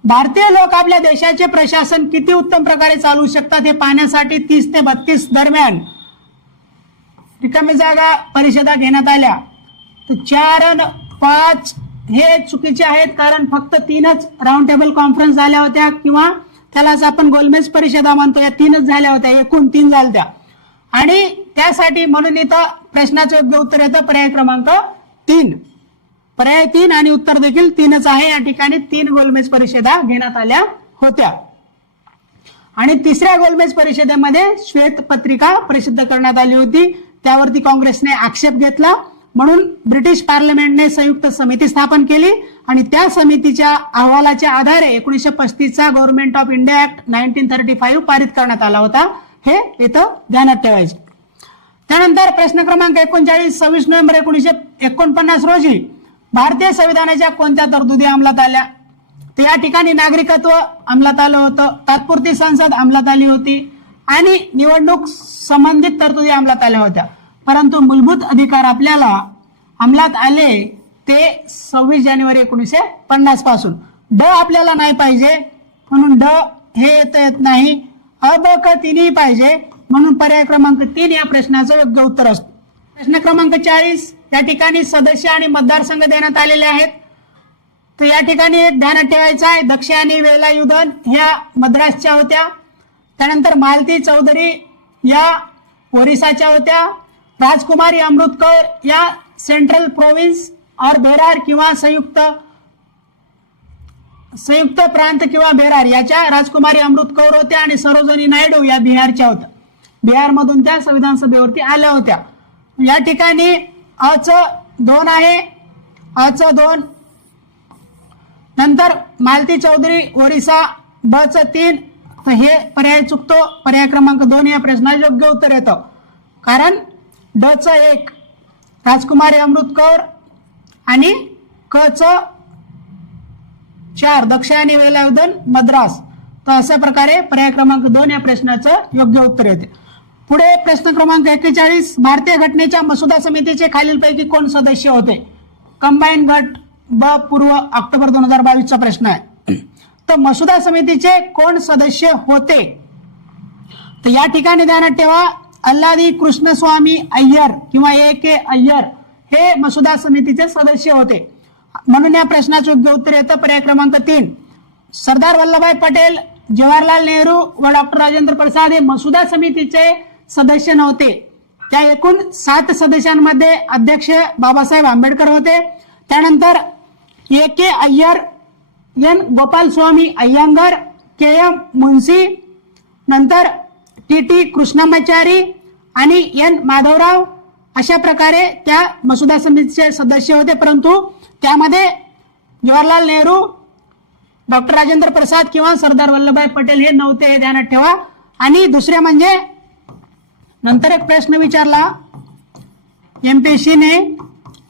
भारतीय लोक आपल्या देशाचे प्रशासन किती उत्तम प्रकारे चालवू शकतात हे पाहण्यासाठी 30 ते 32 दरम्यान रिकामी जागा परिषदा घेण्यात आल्या. तर 4 आणि 5 हे चुकीचे आहेत, कारण फक्त 3च राऊंड टेबल कॉन्फरन्स झाल्या होत्या किंवा त्यालाच आपण गोलमेज परिषदा म्हणतो. या 3च झाल्या होत्या, एकूण 3 झाल्या आणि त्यासाठी म्हणून इथं प्रश्नाचं योग्य उत्तर येतं पर्याय क्रमांक 3. पर्याय 3 आणि उत्तर देखील 3च आहे. या ठिकाणी 3 गोलमेज परिषदा घेण्यात आल्या होत्या आणि तिसऱ्या गोलमेज परिषदेमध्ये श्वेतपत्रिका प्रसिद्ध करण्यात आली होती. त्यावरती काँग्रेसने आक्षेप घेतला, म्हणून ब्रिटिश पार्लमेंटने संयुक्त समिती स्थापन केली आणि त्या समितीच्या अहवालाच्या आधारे 1935चा गव्हर्नमेंट ऑफ इंडिया ऍक्ट 1935 पारित करण्यात आला होता. हे इथं ध्यानात ठेवायचे. त्यानंतर प्रश्न क्रमांक 39. 26 नोव्हेंबर 1949 रोजी भारतीय संविधानाच्या कोणत्या तरतुदी अंमलात आल्या? तर या ठिकाणी नागरिकत्व अंमलात आलं होतं, तात्पुरती संसद अंमलात आली होती आणि निवडणूक संबंधित तरतुदी अंमलात आल्या होत्या. परंतु मूलभूत अधिकार आपल्याला अंमलात आले ते 26 जानेवारी 1950 पासून. ड आपल्याला नाही पाहिजे म्हणून ड हे येत नाही. अ, ब, क तिन्ही पाहिजे म्हणून पर्याय क्रमांक 3 या प्रश्नाचं योग्य उत्तर असतं. प्रश्न क्रमांक 40. या ठिकाणी सदस्य आणि मतदारसंघ देण्यात आलेले आहेत. तर या ठिकाणी एक ध्यानात ठेवायचं आहे, दक्ष आणि वेलायुधन ह्या मद्रासच्या होत्या. त्यानंतर मालती चौधरी या ओरिसाच्या होत्या. राजकुमारी अमृत कौर या सेंट्रल प्रोव्हिन्स और बेरार किंवा संयुक्त प्रांत किंवा बेरार याच्या राजकुमारी अमृत कौर होत्या आणि सरोजनी नायडू या बिहारच्या होत्या. बिहारमधून त्या संविधान सभेवरती आल्या होत्या. या ठिकाणी अ चं 2 आहे, अ चं 2. नंतर मालती चौधरी ओरिसा, ब चं 3. तर हे पर्याय चुकतो. पर्याय क्रमांक 2 या प्रश्नाचे योग्य उत्तर येतं, कारण ड चं 1 राजकुमारी अमृत कौर आणि क चं 4 दक्ष आणि वेलायुधन मद्रास. तर अशा प्रकारे पर्याय क्रमांक 2 या प्रश्नाचं योग्य उत्तर येते. पुढे प्रश्न क्रमांक 41. भारतीय घटनेच्या मसुदा समितीचे खालीलपैकी कोण सदस्य होते? कंबाईन गट ब पूर्व ऑक्टोबर 2022 चा प्रश्न आहे. तर मसुदा समितीचे कोण सदस्य होते? तर या ठिकाणी ध्यानात ठेवा, अल्लादी कृष्णस्वामी अय्यर किंवा A.K. अय्यर हे मसुदा समितीचे सदस्य होते. म्हणून या प्रश्नाचे योग्य उत्तर येतं पर्याय क्रमांक 3. सरदार वल्लभभाई पटेल, जवाहरलाल नेहरू व डॉक्टर राजेंद्र प्रसाद हे मसुदा समितीचे सदस्य नव्हते. त्या एकूण 7 सदस्यांमध्ये अध्यक्ष बाबासाहेब आंबेडकर होते. त्यानंतर A.K. Iyer, N. Gopal Swami Iyengar, K.M. Munshi, नंतर T.T. कृष्णमाचारी आणि N. माधवराव अशा प्रकारे त्या मसुदा समितीचे सदस्य होते. परंतु त्यामध्ये जवाहरलाल नेहरू, डॉक्टर राजेंद्र प्रसाद किंवा सरदार वल्लभभाई पटेल हे नव्हते, हे ध्यानात ठेवा. आणि दुसरे म्हणजे नंतर एक प्रश्न विचारला MPSC ने,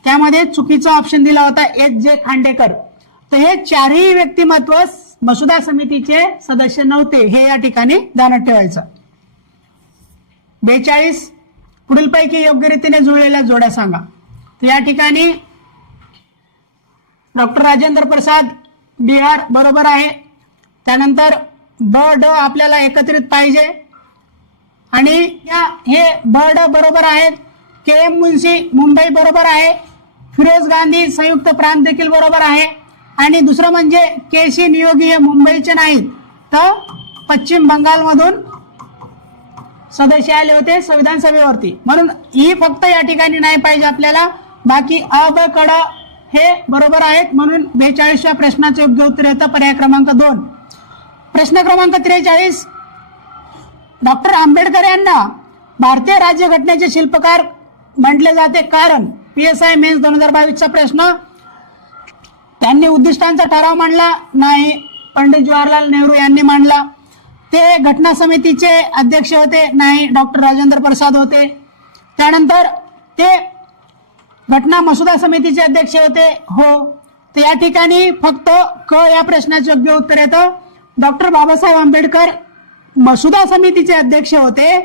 त्यामध्ये चुकीचा ऑप्शन दिला होता H.J. खांडेकर. तर हे 4ही व्यक्तिमत्व मसुदा समितीचे सदस्य नव्हते, हे या ठिकाणी ध्यानात ठेवायचं. 42 पुढीलपैकी योग्य रीतीने जुळलेल्या जोड्या सांगा. तर या ठिकाणी डॉक्टर राजेंद्र प्रसाद बिहार बरोबर आहे. त्यानंतर ब ड आपल्याला एकत्रित पाहिजे आणि हे ब ड बरोबर आहेत. K.M. मुन्सी मुंबई बरोबर आहे. फिरोज गांधी संयुक्त प्रांत देखील बरोबर आहे. आणि दुसरं म्हणजे K.C. नियोगी हे मुंबईचे नाहीत, तर पश्चिम बंगालमधून सदस्य आले होते संविधान सभेवरती. म्हणून ही फक्त या ठिकाणी नाही पाहिजे आपल्याला, बाकी अ ब क ड हे बरोबर आहेत. म्हणून 42व्या प्रश्नाचे योग्य उत्तर येतं पर्याय क्रमांक 2. प्रश्न क्रमांक 43, डॉक्टर आंबेडकर यांना भारतीय राज्यघटनेचे शिल्पकार म्हटले जाते कारण, PSI मेन्स 2022चा प्रश्न. त्यांनी उद्दिष्टांचा ठराव मांडला नाही, पंडित जवाहरलाल नेहरू यांनी मांडला. ते घटना समितीचे अध्यक्ष होते नाही, डॉक्टर राजेंद्र प्रसाद होते. त्यानंतर ते घटना मसुदा समितीचे अध्यक्ष होते हो. तर या ठिकाणी फक्त क या प्रश्नाचे योग्य उत्तर येतं. डॉक्टर बाबासाहेब आंबेडकर मसुदा समितीचे अध्यक्ष होते,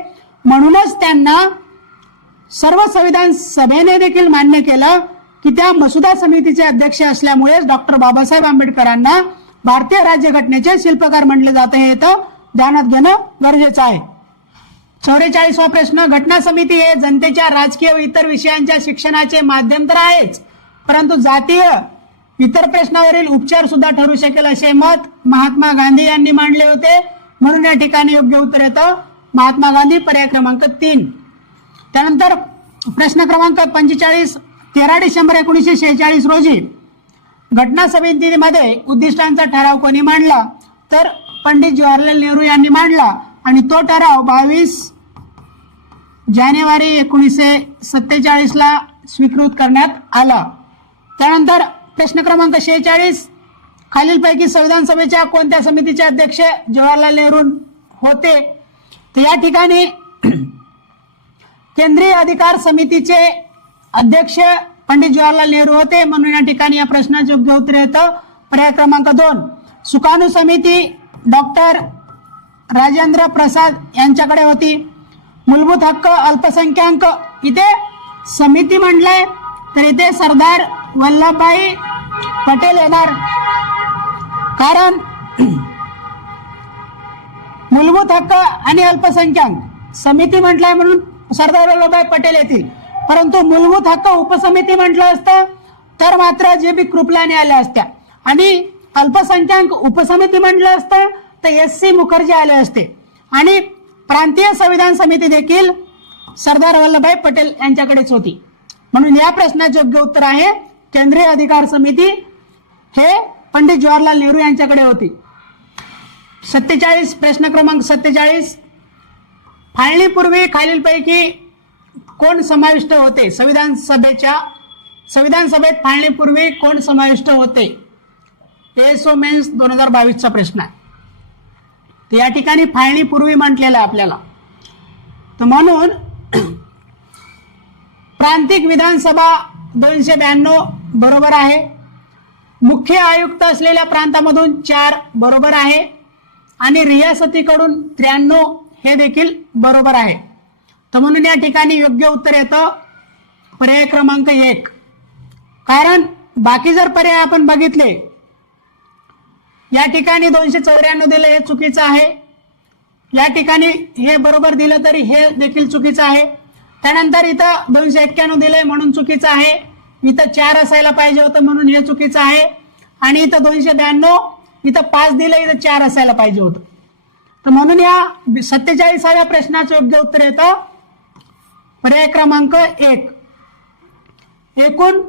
म्हणूनच त्यांना सर्व संविधान सभेने देखील मान्य केलं की त्या मसुदा समितीचे अध्यक्ष असल्यामुळेच डॉक्टर बाबासाहेब आंबेडकरांना भारतीय राज्यघटनेचे शिल्पकार म्हटले जाते, हे तर ध्यानात घेणं गरजेचं आहे. 44वा प्रश्न, घटना समिती हे जनतेच्या राजकीय व इतर विषयांच्या शिक्षणाचे माध्यम तर आहेच, परंतु जातीय इतर प्रश्नावरील उपचार सुद्धा ठरू शकेल असे मत महात्मा गांधी यांनी मांडले होते. म्हणून या ठिकाणी योग्य उत्तर येतं महात्मा गांधी, पर्याय क्रमांक 3. त्यानंतर प्रश्न क्रमांक 45, 13 डिसेंबर 1946 रोजी घटना समितीमध्ये उद्दिष्टांचा ठराव कोणी मांडला, तर पंडित जवाहरलाल नेहरू यांनी मांडला आणि तो ठराव 22 जानेवारी 1947 ला स्वीकृत करण्यात आला. त्यानंतर प्रश्न क्रमांक 46, खालीलपैकी संविधान सभेच्या कोणत्या समितीचे अध्यक्ष जवाहरलाल नेहरू होते, तर या ठिकाणी केंद्रीय अधिकार समितीचे अध्यक्ष पंडित जवाहरलाल नेहरू होते. म्हणून या ठिकाणी या प्रश्नाचे योग्य उत्तर येतं पर्याय क्रमांक 2. सुकाणू समिती डॉक्टर राजेंद्र प्रसाद यांच्याकडे होती. मूलभूत हक्क अल्पसंख्याक, इथे समिती म्हटलंय तर इथे सरदार वल्लभभाई पटेल येणार, कारण मूलभूत हक्क आणि अल्पसंख्याक समिती म्हटलंय म्हणून सरदार वल्लभभाई पटेल येतील. परंतु मूलभूत हक्क उपसमिती म्हटलं असतं तर मात्र जे बी कृपलानी आल्या असत्या, आणि अल्पसंख्याक उपसमिती म्हटलं असतं तर SC मुखर्जी आले असते. आणि प्रांतीय संविधान समिती देखील सरदार वल्लभभाई पटेल यांच्याकडेच होती. म्हणून या प्रश्नाचे योग्य उत्तर आहे केंद्रीय अधिकार समिती हे पंडित जवाहरलाल नेहरू यांच्याकडे होती. 47 प्रश्न क्रमांक 47, फाळणीपूर्वी खालीलपैकी कोण समाविष्ट होते, संविधान सभेत फाळणीपूर्वी कोण समाविष्ट होते, PSO मेन्स 2022चा प्रश्न आहे. तर या ठिकाणी फाळणीपूर्वी म्हटलेलं आहे आपल्याला. तर म्हणून प्रांतिक विधानसभा 292 बरोबर आहे. मुख्य आयुक्त असलेल्या प्रांतामधून 4 बरोबर आहे आणि रियासतीकडून 93 हे देखील बरोबर आहे. तर म्हणून या ठिकाणी योग्य उत्तर येतं पर्याय क्रमांक 1. कारण बाकी जर पर्याय आपण बघितले, या ठिकाणी 294 दिलं हे चुकीचं आहे, या ठिकाणी हे बरोबर दिलं तरी हे देखील चुकीचं आहे. त्यानंतर इथं 291 दिलंय म्हणून चुकीचं आहे, इथं 4 असायला पाहिजे होतं म्हणून हे चुकीचं आहे, आणि इथं 292 इथं 5 दिलं, इथं 4 असायला पाहिजे होतं. तर म्हणून या 47व्या प्रश्नाचं योग्य उत्तर येतं पर्याय क्रमांक 1. एकूण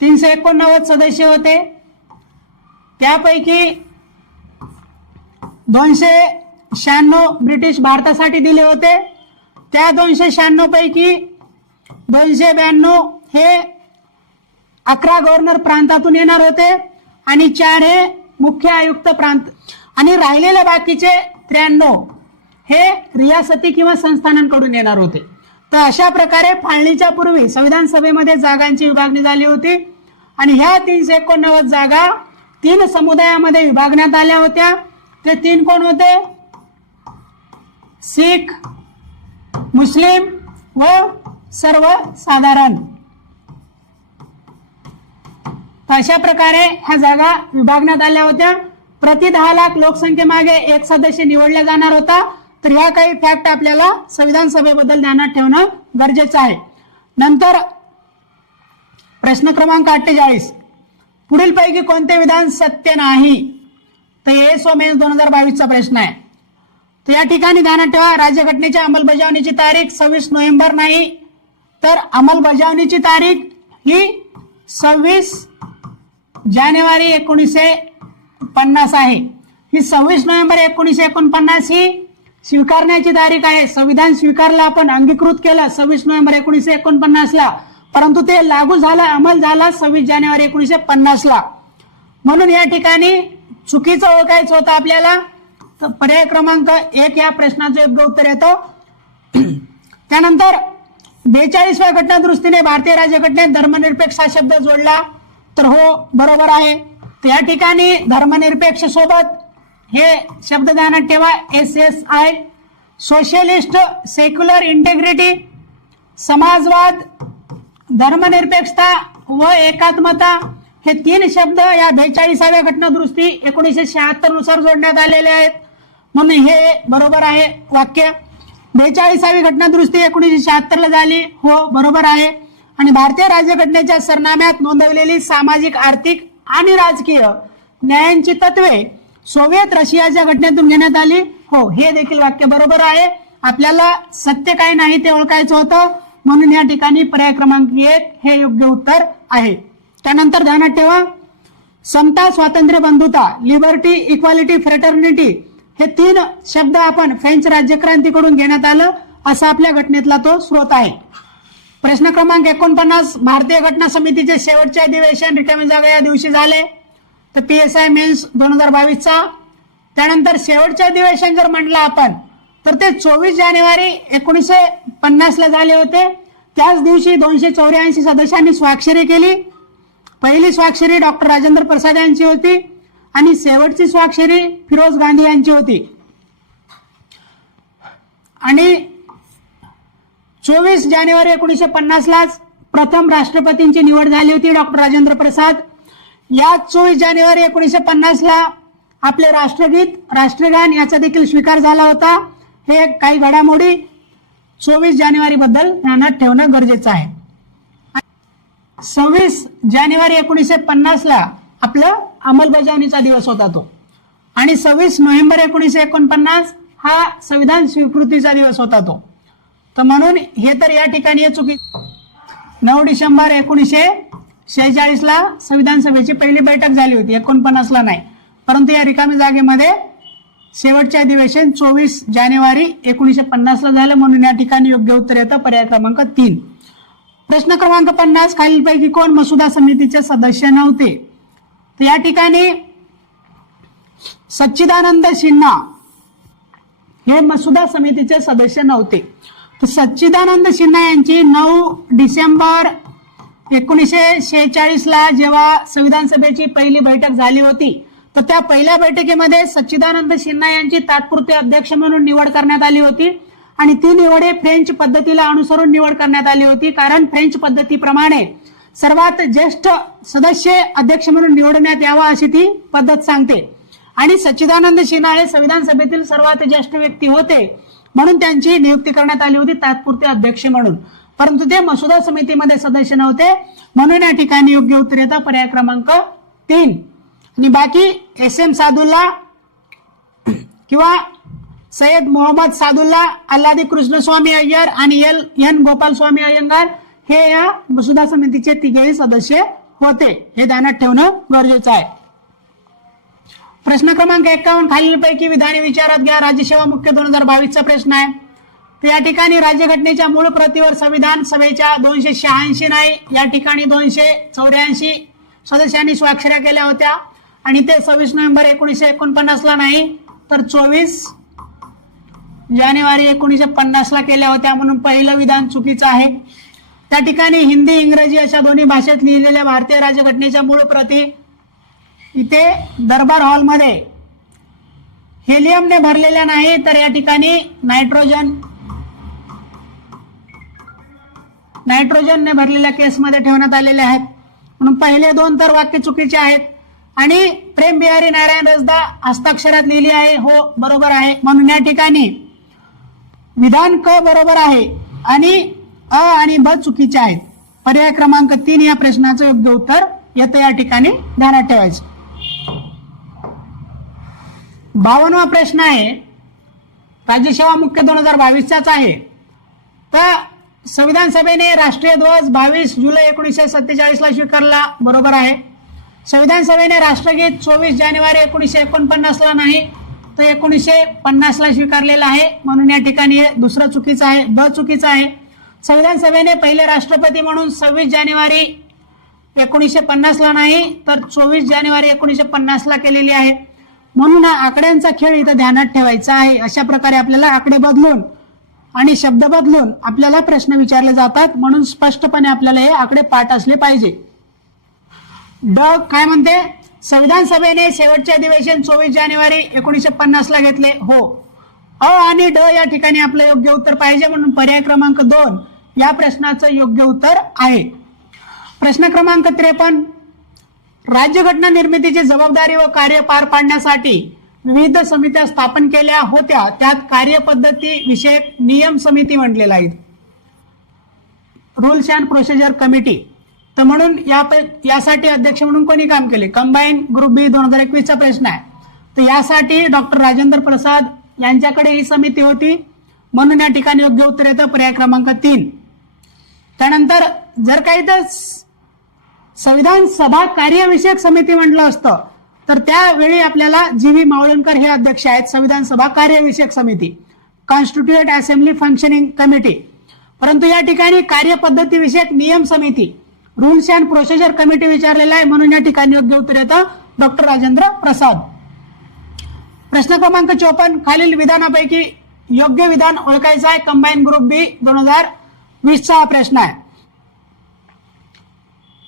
389 सदस्य होते, त्यापैकी 296 ब्रिटिश भारतासाठी दिले होते. त्या 296 पैकी 292 हे 11 गव्हर्नर प्रांतातून येणार होते आणि 4 हे मुख्य आयुक्त प्रांत, आणि राहिलेले बाकीचे 93 हे रियासती किंवा संस्थानांकडून येणार होते. तर अशा प्रकारे फाळणीच्या पूर्वी संविधान सभेमध्ये जागांची विभागणी झाली होती आणि ह्या 389 जागा 3 समुदायामध्ये विभागण्यात आल्या होत्या. ते 3 कोण होते? सिख, मुस्लिम व सर्वसाधारण. तर अशा प्रकारे ह्या जागा विभागण्यात आल्या होत्या. प्रति 10 लाख लोकसंख्येमागे 1 सदस्य निवडला जाणार होता. तर या काही फॅक्ट आपल्याला संविधान सभेबद्दल ध्यानात ठेवणं गरजेचं आहे. नंतर प्रश्न क्रमांक 48, पुढील पैकी कोणते विधान सत्य नाही? तर ASO मेन्स 2022 चा प्रश्न आहे. तर या ठिकाणी ध्यानात ठेवा, राज्यघटनेच्या अंमलबजावणीची तारीख 26 नोव्हेंबर नाही, तर अंमलबजावणीची तारीख ही 26 जानेवारी 1950 आहे. ही 26 नोव्हेंबर 1949 ही स्वीकारण्याची तारीख आहे. संविधान स्वीकारलं, आपण अंगीकृत केलं 26 नोव्हेंबर 1949 ला, परंतु ते लागू झालं, अंमल झाला 26 जानेवारी 1950 ला. म्हणून या ठिकाणी चुकीचं ओळखायचं होतं आपल्याला. तर पर्याय क्रमांक 1 या प्रश्नाचं योग्य उत्तर येतं. त्यानंतर 42व्या घटना दुरुस्तीने भारतीय राज्यघटनेत धर्मनिरपेक्ष हा शब्द जोडला, तर हो बरोबर आहे. तर या ठिकाणी धर्मनिरपेक्ष सोबत हे शब्द ध्यानात ठेवा, SSI, सोशलिस्ट, सेक्युलर इंटेग्रिटी, समाजवाद, धर्मनिरपेक्षता व एकात्मता हे 3 शब्द या 42व्या घटना दुरुस्ती 1976 नुसार जोडण्यात आलेले आहेत. म्हणून हे बरोबर आहे वाक्य. 42वी घटना दुरुस्ती 1976 ला झाली, हो बरोबर आहे. आणि भारतीय राज्यघटनेच्या सरनाम्यात नोंदवलेली सामाजिक, आर्थिक आणि राजकीय न्यायांची तत्वे सोव्हिएत रशियाच्या घटनेतून घेण्यात आली, हो हे देखील वाक्य बरोबर आहे. आपल्याला सत्य काय नाही ते ओळखायचं होतं, म्हणून या ठिकाणी पर्याय क्रमांक 1 हे योग्य उत्तर आहे. त्यानंतर ध्यानात ठेवा, समता, स्वातंत्र्य, बंधुता, लिबर्टी, इक्वालिटी, फ्रेटर्निटी हे 3 शब्द आपण फ्रेंच राज्यक्रांतीकडून घेण्यात आलं, असा आपल्या घटनेतला तो स्रोत आहे. प्रश्न क्रमांक 49, भारतीय घटना समितीचे शेवटचे अधिवेशन रिकामी जागा या दिवशी झाले, तर PSI मेन्स 2022 चा. त्यानंतर शेवटचे अधिवेशन जर म्हटलं आपण तर ते 24 जानेवारी 1950 ला झाले होते. त्याच दिवशी 284 सदस्यांनी स्वाक्षरी केली. पहिली स्वाक्षरी डॉक्टर राजेंद्र प्रसाद यांची होती आणि शेवटची स्वाक्षरी फिरोज गांधी यांची होती. आणि 24 जानेवारी 1950 लाच प्रथम राष्ट्रपतींची निवड झाली होती, डॉक्टर राजेंद्र प्रसाद. या 24 जानेवारी 1950 ला आपले राष्ट्रगीत, राष्ट्रगान याचा देखील स्वीकार झाला होता. हे काही घडामोडी 24 जानेवारी बद्दल ध्यानात ठेवणं गरजेचं आहे. 26 जानेवारी 1950 ला आपलं अंमलबजावणीचा दिवस होता तो, आणि 26 नोव्हेंबर 1949 हा संविधान स्वीकृतीचा दिवस होता तो. तर म्हणून हे तर या ठिकाणी चुकी. 9 डिसेंबर 1946 ला संविधान सभेची पहिली बैठक झाली होती, 49 ला नाही. परंतु या रिकामी जागेमध्ये शेवटचे अधिवेशन 24 जानेवारी 1950 ला झालं, म्हणून या ठिकाणी योग्य उत्तर येतं पर्याय क्रमांक 3. प्रश्न क्रमांक 50, खालीलपैकी कोण मसुदा समितीचे सदस्य नव्हते? तर या ठिकाणी सच्चिदानंद सिन्हा हे मसुदा समितीचे सदस्य नव्हते. तर सच्चिदानंद सिन्हा यांची 9 डिसेंबर 1946 ला जेव्हा संविधान सभेची पहिली बैठक झाली होती, तर त्या पहिल्या बैठकीमध्ये सच्चिदानंद सिन्हा यांची तात्पुरते अध्यक्ष म्हणून निवड करण्यात आली होती. आणि ती निवड फ्रेंच पद्धतीला अनुसरून निवड करण्यात आली होती, कारण फ्रेंच पद्धतीप्रमाणे सर्वात ज्येष्ठ सदस्य अध्यक्ष म्हणून निवडण्यात यावा अशी ती पद्धत सांगते. आणि सच्चिदानंद सिन्हा हे संविधान सभेतील सर्वात ज्येष्ठ व्यक्ती होते, म्हणून त्यांची नियुक्ती करण्यात आली होती तात्पुरते अध्यक्ष म्हणून. परंतु ते मसुदा समितीमध्ये सदस्य नव्हते, म्हणून या ठिकाणी योग्य उत्तर येतं पर्याय क्रमांक 3. आणि बाकी SM सादुल्ला किंवा सय्यद मोहम्मद सादुल्ला, अल्लादी कृष्णस्वामी अय्यर आणि N गोपालस्वामी अय्यंगार हे या मसुदा समितीचे तिघेही सदस्य होते. हे ध्यानात ठेवणं गरजेचं आहे. प्रश्न क्रमांक 51 खालीलपैकी विधाने विचारात घ्या. राज्यसेवा मुख्य 2022 चा प्रश्न आहे. तर या ठिकाणी राज्यघटनेच्या मूळ प्रतीवर संविधान सभेच्या 286 नाही, या ठिकाणी 284 सदस्यांनी स्वाक्षऱ्या केल्या होत्या आणि ते 26 नोव्हेंबर 1949 ला नाही तर 24 जानेवारी 1950 ला केल्या होत्या, म्हणून पहिलं विधान चुकीचं आहे. त्या ठिकाणी हिंदी इंग्रजी अशा दोन्ही भाषेत लिहिलेल्या भारतीय राज्यघटनेच्या मूळ प्रती इथे दरबार हॉलमध्ये हेलियमने भरलेल्या नाही, तर या ठिकाणी नायट्रोजनने भरलेल्या केसमध्ये ठेवण्यात आलेले आहेत, म्हणून पहिले दोन तर वाक्य चुकीचे आहेत. आणि प्रेम बिहारी नारायण रजदा हस्ताक्षरात लिहिली आहे, हो बरोबर आहे, म्हणून या ठिकाणी विधान क बरोबर आहे आणि अ आणि ब चुकीचे आहेत. पर्याय क्रमांक 3 या प्रश्नाचं योग्य उत्तर येतं, या ठिकाणी ध्यानात ठेवायचं. 52वा प्रश्न आहे, राज्यसेवा मुख्य 2022 चाच आहे. तर संविधान सभेने राष्ट्रीय ध्वज 22 जुलै 1947 ला स्वीकारला, बरोबर आहे. संविधान सभेने राष्ट्रगीत 24 जानेवारी 1949 ला नाही तर 1950 ला स्वीकारलेला आहे, म्हणून या ठिकाणी हे दुसरं चुकीचं आहे, ब चुकीचं आहे. संविधान सभेने पहिले राष्ट्रपती म्हणून 26 जानेवारी 1950 ला नाही तर 24 जानेवारी 1950 ला केलेली आहे, म्हणून हा आकड्यांचा खेळ इथं ध्यानात ठेवायचा आहे. अशा प्रकारे आपल्याला आकडे बदलून आणि शब्द बदलून आपल्याला प्रश्न विचारले जातात, म्हणून स्पष्टपणे आपल्याला हे आकडे पाठ असले पाहिजे. ड काय म्हणते, संविधान सभेने शेवटचे अधिवेशन 24 जानेवारी 1950 ला घेतले, हो. अ आणि ड या ठिकाणी आपलं योग्य उत्तर पाहिजे, म्हणून पर्याय क्रमांक 2 या प्रश्नाचं योग्य उत्तर आहे. प्रश्न क्रमांक 53 राज्यघटना निर्मितीची जबाबदारी व कार्य पार पाडण्यासाठी विविध समित्या स्थापन केल्या होत्या, त्यात कार्यपद्धती विषयक नियम समिती म्हटलेला आहे, रूल्स अँड प्रोसिजर कमिटी. तर म्हणून यासाठी अध्यक्ष म्हणून कोणी काम केले, कंबाईन ग्रुप बी 2021 चा प्रश्न आहे. तर यासाठी डॉक्टर राजेंद्र प्रसाद यांच्याकडे ही समिती होती, म्हणून या ठिकाणी योग्य उत्तर येतं पर्याय क्रमांक 3. त्यानंतर जर काही तर संविधान सभा कार्यविषयक समिती म्हटलं असतं तर त्यावेळी आपल्याला जी.व्ही. मावळणकर हे अध्यक्ष आहेत संविधान सभा कार्यविषयक समिती, कॉन्स्टिट्यूएंट असेंब्ली फंक्शनिंग कमिटी. परंतु या ठिकाणी कार्यपद्धती विषयक नियम समिती, रूल्स अँड प्रोसिजर कमिटी विचारलेला आहे, म्हणून या ठिकाणी योग्य उत्तर येतं डॉक्टर राजेंद्र प्रसाद. प्रश्न क्रमांक 54 खालील विधानापैकी योग्य विधान ओळखायचं आहे. कंबाईन ग्रुप बी 2020 चा प्रश्न आहे.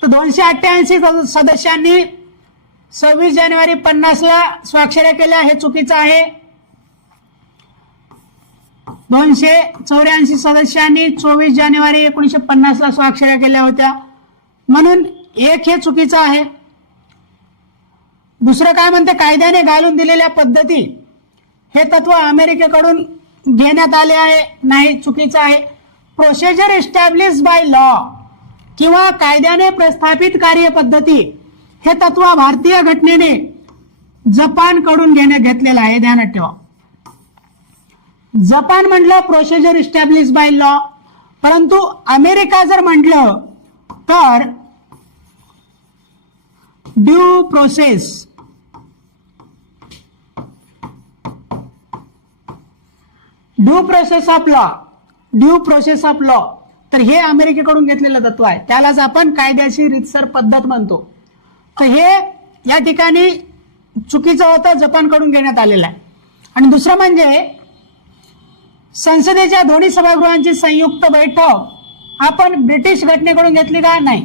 तर 288 सदस्यांनी 26 जानेवारी 50 ला स्वाक्षऱ्या केल्या, हे चुकीचं आहे. 284 सदस्यांनी 24 जानेवारी 1950 ला स्वाक्षऱ्या केल्या होत्या, म्हणून एक हे चुकीचं आहे. दुसरं काय म्हणते, कायद्याने घालून दिलेल्या पद्धती हे तत्व अमेरिकेकडून घेण्यात आले आहे, नाही, चुकीचं आहे. प्रोसिजर एस्टॅब्लिश बाय लॉ किंवा कायद्याने प्रस्थापित कार्यपद्धती हे तत्व भारतीय घटनेने जपानकडून घेतलेलं आहे, ध्यानात ठेवा. जपान म्हटलं प्रोसिजर एस्टॅब्लिश बाय लॉ, परंतु अमेरिका जर म्हटलं तर ड्यू प्रोसेस ऑफ लॉ, तर हे अमेरिकेकडून घेतलेलं तत्व आहे, त्यालाच आपण कायद्याची रीतसर पद्धत म्हणतो. तर हे या ठिकाणी चुकीचं होतं, जपानकडून घेण्यात आलेलं आहे. आणि दुसरं म्हणजे संसदेच्या दोन्ही सभागृहांची संयुक्त बैठक आपण ब्रिटिश घटनेकडून घेतली का, नाही.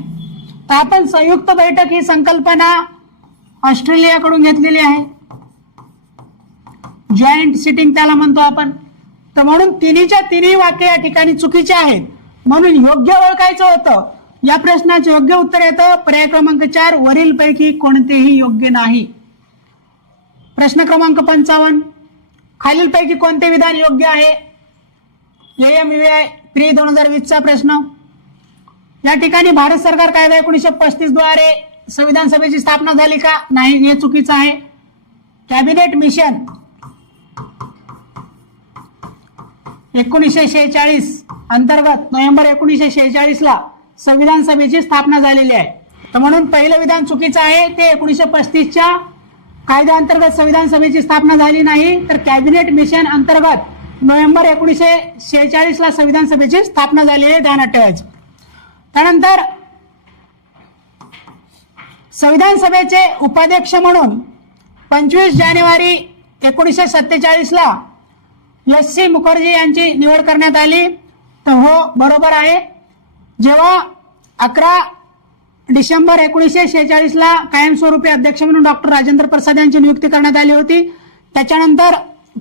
तर आपण संयुक्त बैठक ही संकल्पना ऑस्ट्रेलियाकडून घेतलेली आहे, जॉईंट सिटिंग त्याला म्हणतो आपण. तर म्हणून तिन्हीच्या तिन्ही वाक्य या ठिकाणी चुकीचे आहेत, म्हणून योग्य ओळखायचं होतं. या प्रश्नाचे योग्य उत्तर येतं पर्याय क्रमांक 4 वरील पैकी कोणतेही योग्य नाही. प्रश्न क्रमांक 55 खालीलपैकी कोणते विधान योग्य आहे, AMVI प्री 2020 चा प्रश्न. या ठिकाणी भारत सरकार कायदा 1935 द्वारे संविधान सभेची स्थापना झाली का? नाही, हे चुकीचं आहे. कॅबिनेट मिशन 1946 अंतर्गत नोव्हेंबर 1946 ला संविधान सभेची स्थापना झालेली आहे. तर म्हणून पहिलं विधान चुकीचं आहे. ते 1935च्या कायद्याअंतर्गत संविधान सभेची स्थापना झाली नाही, तर कॅबिनेट मिशन अंतर्गत नोव्हेंबर 1946 ला संविधान सभेची स्थापना झालेली आहे, ध्यानात ठेवायचं. त्यानंतर संविधान सभेचे उपाध्यक्ष म्हणून 25 जानेवारी 1947 ला एस.सी. मुखर्जी यांची निवड करण्यात आली. तर हो, बरोबर आहे. जेव्हा 11 डिसेंबर 1946 ला कायमस्वरूपी अध्यक्ष म्हणून डॉक्टर राजेंद्र प्रसाद यांची नियुक्ती करण्यात आली होती. त्याच्यानंतर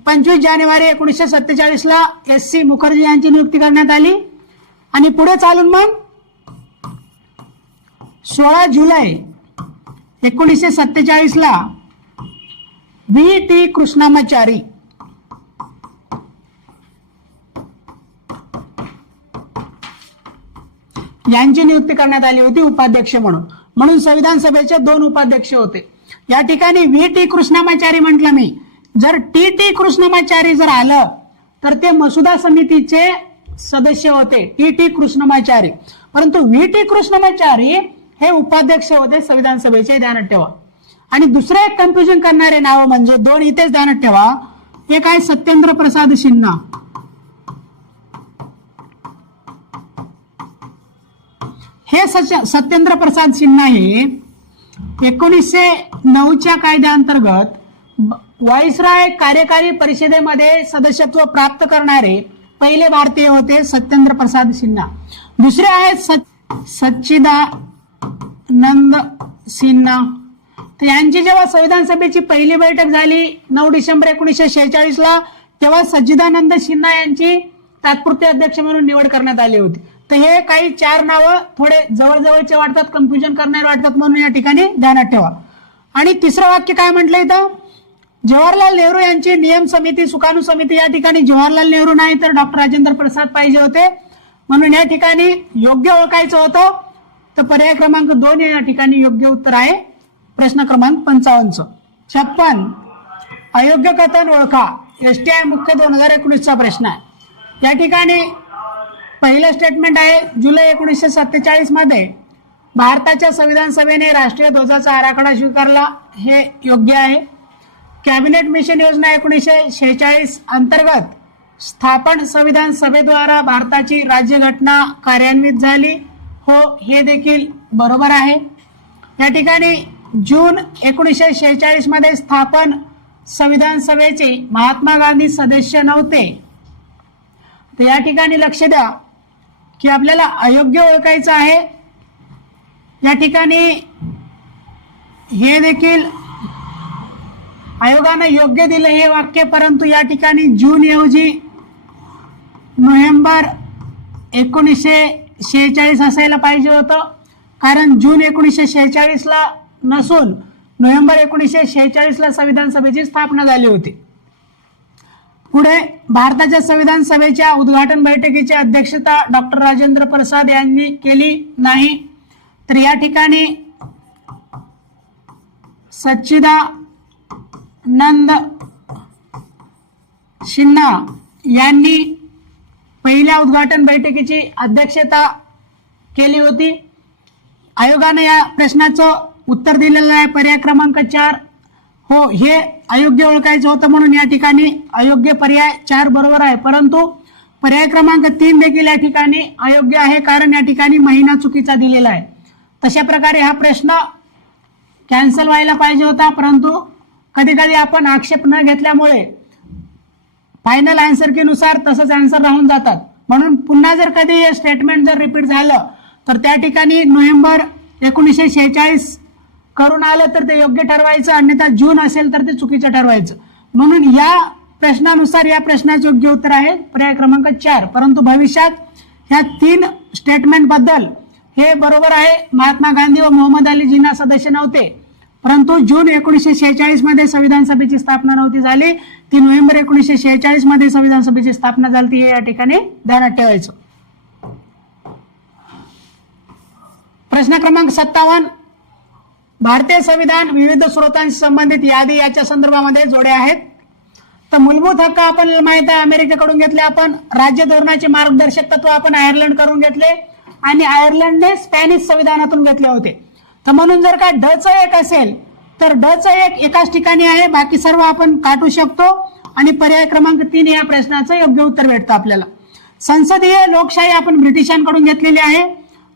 25 जानेवारी 1947 ला एस.सी. मुखर्जी यांची नियुक्ती करण्यात आली आणि पुढे चालून मग 16 जुलै 1947 ला व्ही.टी. कृष्णामाचारी यांची नियुक्ती करण्यात आली होती उपाध्यक्ष म्हणून. म्हणून संविधान सभेचे 2 उपाध्यक्ष होते. या ठिकाणी व्ही.टी. कृष्णामाचारी म्हटलं मी. जर टी.टी. कृष्णामाचारी जर आलं तर ते मसुदा समितीचे सदस्य होते, टी.टी. कृष्णामाचारी. परंतु व्ही.टी. कृष्णामाचारी हे उपाध्यक्ष होते संविधान सभेचे, ध्यानात ठेवा. आणि दुसरे एक कन्फ्युजन करणारे नाव म्हणजे 2 इथेच ध्यानात ठेवा. एक आहे सत्येंद्र प्रसाद सिन्हा. हे सत्येंद्र प्रसाद सिन्हा हे 1909च्या कायद्याअंतर्गत व्हाईसरॉय कार्यकारी परिषदेमध्ये सदस्यत्व प्राप्त करणारे पहिले भारतीय होते, सत्येंद्र प्रसाद सिन्हा. दुसरे आहेत सच्चिदानंद सिन्हा. तर यांची जेव्हा संविधान सभेची पहिली बैठक झाली 9 डिसेंबर 1946 ला, तेव्हा सच्चिदानंद सिन्हा यांची तात्पुरते अध्यक्ष म्हणून निवड करण्यात आली होती. तर हे काही 4 नावं थोडे जवळजवळचे वाटतात, कन्फ्युजन करणारे वाटतात, म्हणून या ठिकाणी ध्यानात ठेवा. आणि तिसरं वाक्य काय म्हटलंय इथं? जवाहरलाल नेहरू यांची नियम समिती, सुकाणू समिती. या ठिकाणी जवाहरलाल नेहरू नाही तर डॉक्टर राजेंद्र प्रसाद पाहिजे होते, म्हणून या ठिकाणी योग्य ओळखायचं होतं. तर पर्याय क्रमांक 2 या ठिकाणी योग्य उत्तर आहे. प्रश्न क्रमांक 55. 56 अयोग्य कथन ओळखा. एसटीआय मुख्य 2019 चा प्रश्न आहे. या ठिकाणी पहिलं स्टेटमेंट आहे, जुलै 1947 मध्ये भारताच्या संविधान सभेने राष्ट्रीय ध्वजाचा आराखडा स्वीकारला. हे योग्य आहे. कॅबिनेट मिशन योजना 1946 अंतर्गत स्थापन संविधान सभेद्वारा भारताची राज्यघटना कार्यान्वित झाली. हो, हे देखील बरोबर आहे. या ठिकाणी जून 1946 मध्ये स्थापन संविधान सभेचे महात्मा गांधी सदस्य नव्हते. तर या ठिकाणी लक्ष द्या की आपल्याला अयोग्य ओळखायचं आहे. या ठिकाणी हे देखील आयोगानं योग्य दिलं हे वाक्य, परंतु या ठिकाणी जून ऐवजी नोव्हेंबर 1946 असायला पाहिजे होतं, कारण जून 1946 ला नसून नोव्हेंबर 1946 ला संविधान सभेची स्थापना झाली होती. पुढे भारताच्या संविधान सभेच्या उद्घाटन बैठकीची अध्यक्षता डॉक्टर राजेंद्र प्रसाद यांनी केली नाही. तर या ठिकाणी सच्चिदानंद सिन्हा यांनी पहिल्या उद्घाटन बैठकीची अध्यक्षता केली होती. आयोगाने या प्रश्नाचं उत्तर दिलेलं आहे. पर्याय क्रमांक 4. हो, हे अयोग्य ओळखायचं होतं, म्हणून या ठिकाणी अयोग्य पर्याय 4 बरोबर आहे. परंतु पर्याय क्रमांक 3 देखील या ठिकाणी अयोग्य आहे, कारण या ठिकाणी महिना चुकीचा दिलेला आहे. तशा प्रकारे हा प्रश्न कॅन्सल व्हायला पाहिजे होता, परंतु कधी कधी आपण आक्षेप न घेतल्यामुळे फायनल आन्सर की नुसार तसंच आन्सर राहून जातात. म्हणून पुन्हा जर कधी हे स्टेटमेंट जर रिपीट झालं तर त्या ठिकाणी नोव्हेंबर 1946 करून आलं तर ते योग्य ठरवायचं, अन्यथा जून असेल तर ते चुकीचं ठरवायचं. म्हणून या प्रश्नानुसार या प्रश्नाचे योग्य उत्तर आहे पर्याय क्रमांक 4. परंतु भविष्यात ह्या 3 स्टेटमेंट बद्दल हे बरोबर आहे. महात्मा गांधी व मोहम्मद अली जिना सदस्य नव्हते, परंतु जून 1946 मध्ये संविधान सभेची स्थापना नव्हती झाली, ती नोव्हेंबर 1946 मध्ये संविधान सभेची स्थापना झाली. हे या ठिकाणी ध्यानात ठेवायचं. प्रश्न क्रमांक 57 भारतीय संविधान विविध स्रोतांशी संबंधित यादी याच्या संदर्भामध्ये जोड्या आहेत. तर मूलभूत हक्क आपण माहित आहे अमेरिकेकडून घेतले, आपण राज्य धोरणाचे मार्गदर्शक तत्व आपण आयर्लंड कडून घेतले आणि आयर्लंडने स्पॅनिश संविधानातून घेतले होते. तर म्हणून जर का ड एक असेल तर ड एक एकाच ठिकाणी आहे, बाकी सर्व आपण काटू शकतो आणि पर्याय क्रमांक 3 या प्रश्नाचं योग्य उत्तर भेटतं आपल्याला. संसदीय लोकशाही आपण ब्रिटिशांकडून घेतलेली आहे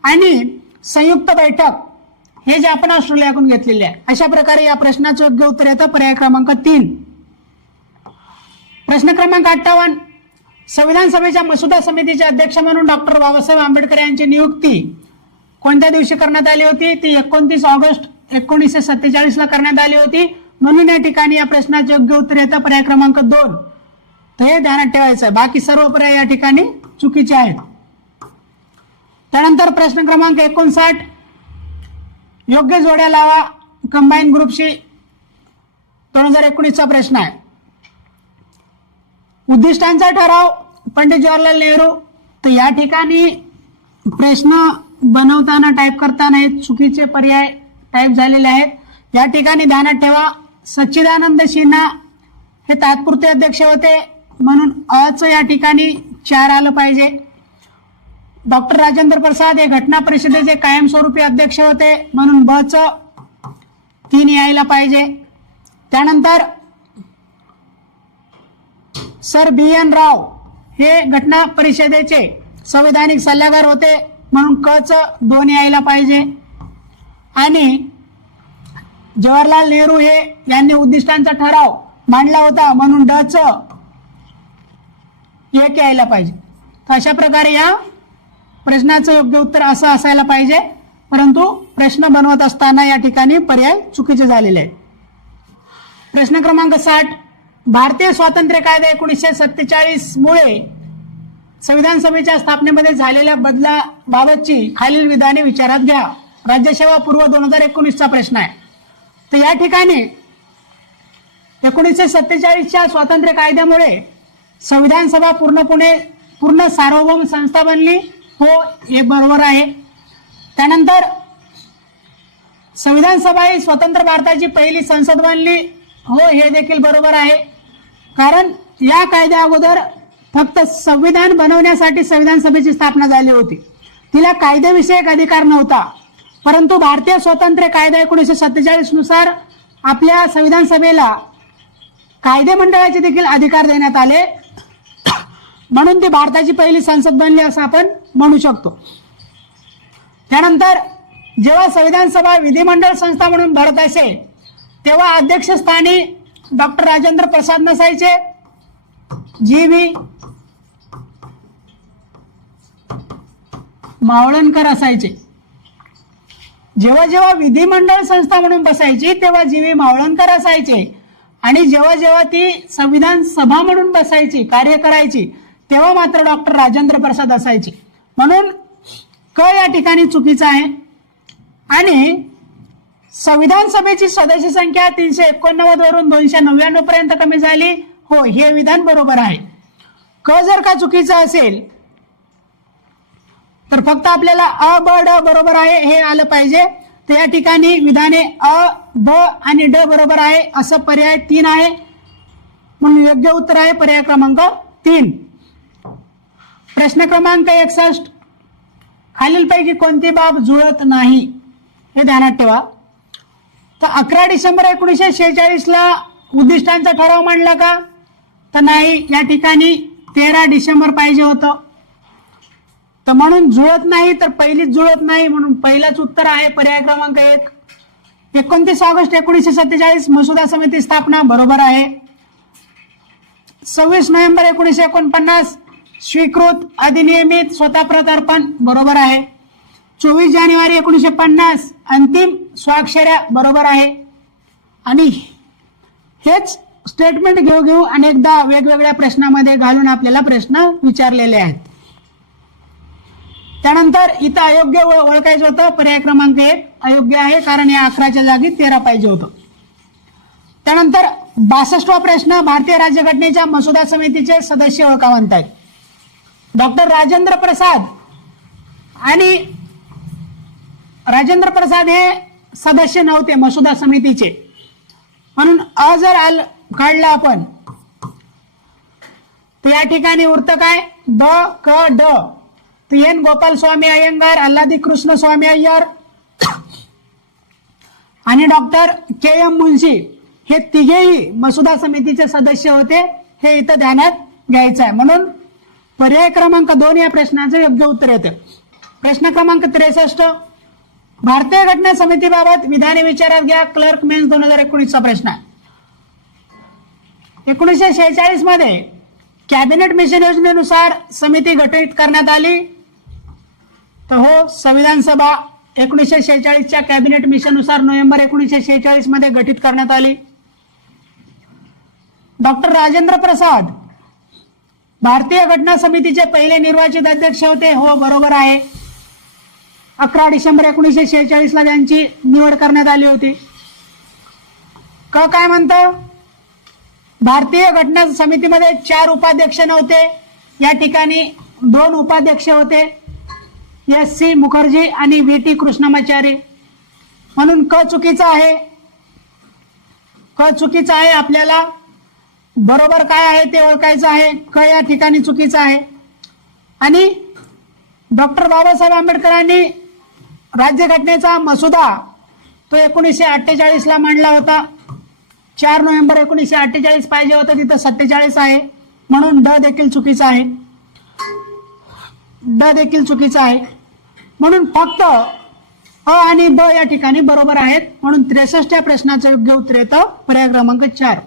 आणि संयुक्त बैठक हे जे आपण ऑस्ट्रेलियाकडून घेतलेले आहे. अशा प्रकारे या प्रश्नाचं योग्य उत्तर येतं पर्याय क्रमांक 3. प्रश्न क्रमांक 58, संविधान सभेच्या मसुदा समितीचे अध्यक्ष म्हणून डॉक्टर बाबासाहेब आंबेडकर यांची नियुक्ती कोणत्या दिवशी करण्यात आली होती? ती 29 ऑगस्ट 1947 ला करण्यात आली होती. म्हणून या ठिकाणी या प्रश्नाचे योग्य उत्तर येतं पर्याय क्रमांक 2. तर हे ध्यानात ठेवायचं आहे, बाकी सर्व पर्याय या ठिकाणी चुकीचे आहेत. त्यानंतर प्रश्न क्रमांक 59, योग्य जोड्या लावा कंबाईन ग्रुपशी 2019 चा प्रश्न आहे. उद्दिष्टांचा ठराव पंडित जवाहरलाल नेहरू. तर या ठिकाणी प्रश्न बनवताना टाईप करताना हे चुकीचे पर्याय टाईप झालेले आहेत. या ठिकाणी ध्यानात ठेवा, सच्चिदानंद सिन्हा हे तात्पुरते अध्यक्ष होते म्हणून अ या ठिकाणी 4 आलं पाहिजे. डॉक्टर राजेंद्र प्रसाद हे घटना परिषदेचे कायमस्वरूपी अध्यक्ष होते म्हणून ब 3 यायला पाहिजे. त्यानंतर सर BN राव हे घटना परिषदेचे संवैधानिक सल्लागार होते म्हणून क 2 यायला पाहिजे. आणि जवाहरलाल नेहरू हे यांनी उद्दिष्टांचा ठराव मांडला होता म्हणून ड 1 यायला पाहिजे. तर अशा प्रकारे या प्रश्नाचं योग्य उत्तर असं असायला पाहिजे, परंतु प्रश्न बनवत असताना या ठिकाणी पर्याय चुकीचे झालेले आहेत. प्रश्न क्रमांक 60, भारतीय स्वातंत्र्य कायदा 1947 मुळे संविधान सभेच्या स्थापनेमध्ये झालेल्या बदलाबाबतची खालील विधाने विचारात घ्या. राज्यसेवा पूर्व 2019 चा प्रश्न आहे. तर या ठिकाणी 1947च्या स्वातंत्र्य कायद्यामुळे संविधान सभा पूर्ण सार्वभौम संस्था बनली. हो, हे बरोबर आहे. त्यानंतर संविधान सभा ही स्वतंत्र भारताची पहिली संसद बनली. हो, हे देखील बरोबर आहे, कारण या कायद्या अगोदर फक्त संविधान बनवण्यासाठी संविधान सभेची स्थापना झाली होती. तिला कायदेविषयक अधिकार नव्हता, परंतु भारतीय स्वातंत्र्य कायदा 1947 नुसार आपल्या संविधान सभेला कायदे मंडळाचे देखील अधिकार देण्यात आले, म्हणून ती भारताची पहिली संसद बनली असं आपण म्हणू शकतो. त्यानंतर जेव्हा संविधान सभा विधिमंडळ संस्था म्हणून भरत असे तेव्हा अध्यक्षस्थानी डॉक्टर राजेंद्र प्रसाद नसायचे, GV मावळणकर असायचे. जेव्हा जेव्हा विधिमंडळ संस्था म्हणून बसायची तेव्हा GV मावळणकर असायचे आणि जेव्हा जेव्हा ती संविधान सभा म्हणून बसायची, कार्य करायची, तेव्हा मात्र डॉक्टर राजेंद्र प्रसाद असायचे. म्हणून क या ठिकाणी चुकीचं आहे. आणि संविधान सभेची सदस्य संख्या 389 वरून 299 पर्यंत कमी झाली. हो, हे विधान बरोबर आहे. क जर का चुकीचं असेल तर फक्त आपल्याला अ ब ड बरोबर आहे हे आलं पाहिजे. तर या ठिकाणी विधाने अ ब आणि ड बरोबर आहे असं पर्याय 3 आहे, म्हणून योग्य उत्तर आहे पर्याय क्रमांक 3. प्रश्न क्रमांक 61, खालीलपैकी कोणती बाब जुळत नाही हे ध्यानात ठेवा. तर 11 डिसेंबर 1946 ला उद्दिष्टांचा ठराव मांडला का? तर नाही, या ठिकाणी 13 डिसेंबर पाहिजे होतं. तर म्हणून जुळत नाही, तर पहिलीच जुळत नाही, म्हणून पहिलाच उत्तर आहे पर्याय क्रमांक 1. 29 ऑगस्ट 1947 मसुदा समिती स्थापना बरोबर आहे. 26 नोव्हेंबर 1949 स्वीकृत अधिनियमित स्वतः प्रत्यर्पण बरोबर आहे. 24 जानेवारी 1950 अंतिम स्वाक्षऱ्या बरोबर आहे. आणि हेच स्टेटमेंट घेऊ अनेकदा वेगवेगळ्या प्रश्नामध्ये घालून आपल्याला प्रश्न विचारलेले आहेत. त्यानंतर इथं अयोग्य ओळखायचं होतं, पर्याय क्रमांक 1 अयोग्य आहे, कारण या 11च्या जागी 13 पाहिजे होतं. त्यानंतर 62वा प्रश्न, भारतीय राज्यघटनेच्या मसुदा समितीचे सदस्य ओळखा म्हणतायत. डॉक्टर राजेंद्र प्रसाद आणि राजेंद्र प्रसाद हे सदस्य नव्हते मसुदा समितीचे, म्हणून अ जर काढला आपण तर या ठिकाणी उरतं काय, ब क ड. एन गोपाल स्वामी अय्यंगार, अल्लादी कृष्ण स्वामी अय्यर आणि डॉक्टर के एम मुन्शी हे तिघेही मसुदा समितीचे सदस्य होते, हे इथं ध्यानात घ्यायचं आहे. म्हणून पर्याय क्रमांक 2 या प्रश्नाचं योग्य उत्तर येतं. प्रश्न क्रमांक 63, भारतीय घटना समितीबाबत विधाने विचारात घ्या. क्लर्क मेन्स 2019 चा प्रश्न आहे. 1946 मध्ये कॅबिनेट मिशन योजनेनुसार समिती गठीत करण्यात आली. तर हो, संविधान सभा 1946 च्या कॅबिनेट मिशननुसार नोव्हेंबर 1946 मध्ये गठीत करण्यात आली. डॉक्टर राजेंद्र प्रसाद भारतीय घटना समितीचे पहिले निर्वाचित अध्यक्ष होते. हो, बरोबर आहे. 11 डिसेंबर 1946 ला त्यांची निवड करण्यात आली होती. क काय म्हणतं, भारतीय घटना समितीमध्ये 4 उपाध्यक्ष नव्हते, या ठिकाणी 2 उपाध्यक्ष होते, एस सी मुखर्जी आणि व्ही टी कृष्णमाचारी. म्हणून क चुकीचा आहे. क चुकीचा आहे. आपल्याला बरोबर काय आहे ते ओळखायचं आहे. क या ठिकाणी चुकीचं आहे. आणि डॉक्टर बाबासाहेब आंबेडकरांनी राज्यघटनेचा मसुदा तो 1948 ला मांडला होता. 4 नोव्हेंबर 1948 पाहिजे होतं, तिथं 47 आहे, म्हणून ड देखील चुकीचं आहे. ड देखील चुकीचं आहे. म्हणून फक्त अ आणि ब या ठिकाणी बरोबर आहेत. म्हणून 63 या प्रश्नाचं योग्य उत्तर येतं पर्याय क्रमांक 4.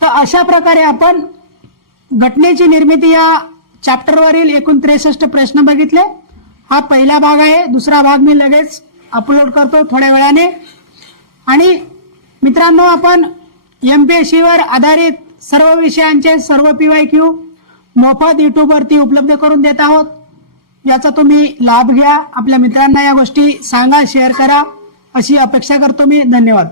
तर अशा प्रकारे आपण घटनेची निर्मिती या चॅप्टरवरील एकूण 63 प्रश्न बघितले. हा पहिला भाग आहे. दुसरा भाग मी लगेच अपलोड करतो थोड्या वेळाने. आणि मित्रांनो, आपण MPSC वर आधारित सर्व विषयांचे सर्व PYQ मोफत YouTube वरती उपलब्ध करून देत आहोत. याचा तुम्ही लाभ घ्या. आपल्या मित्रांना या गोष्टी सांगा, शेअर करा, अशी अपेक्षा करतो मी. धन्यवाद.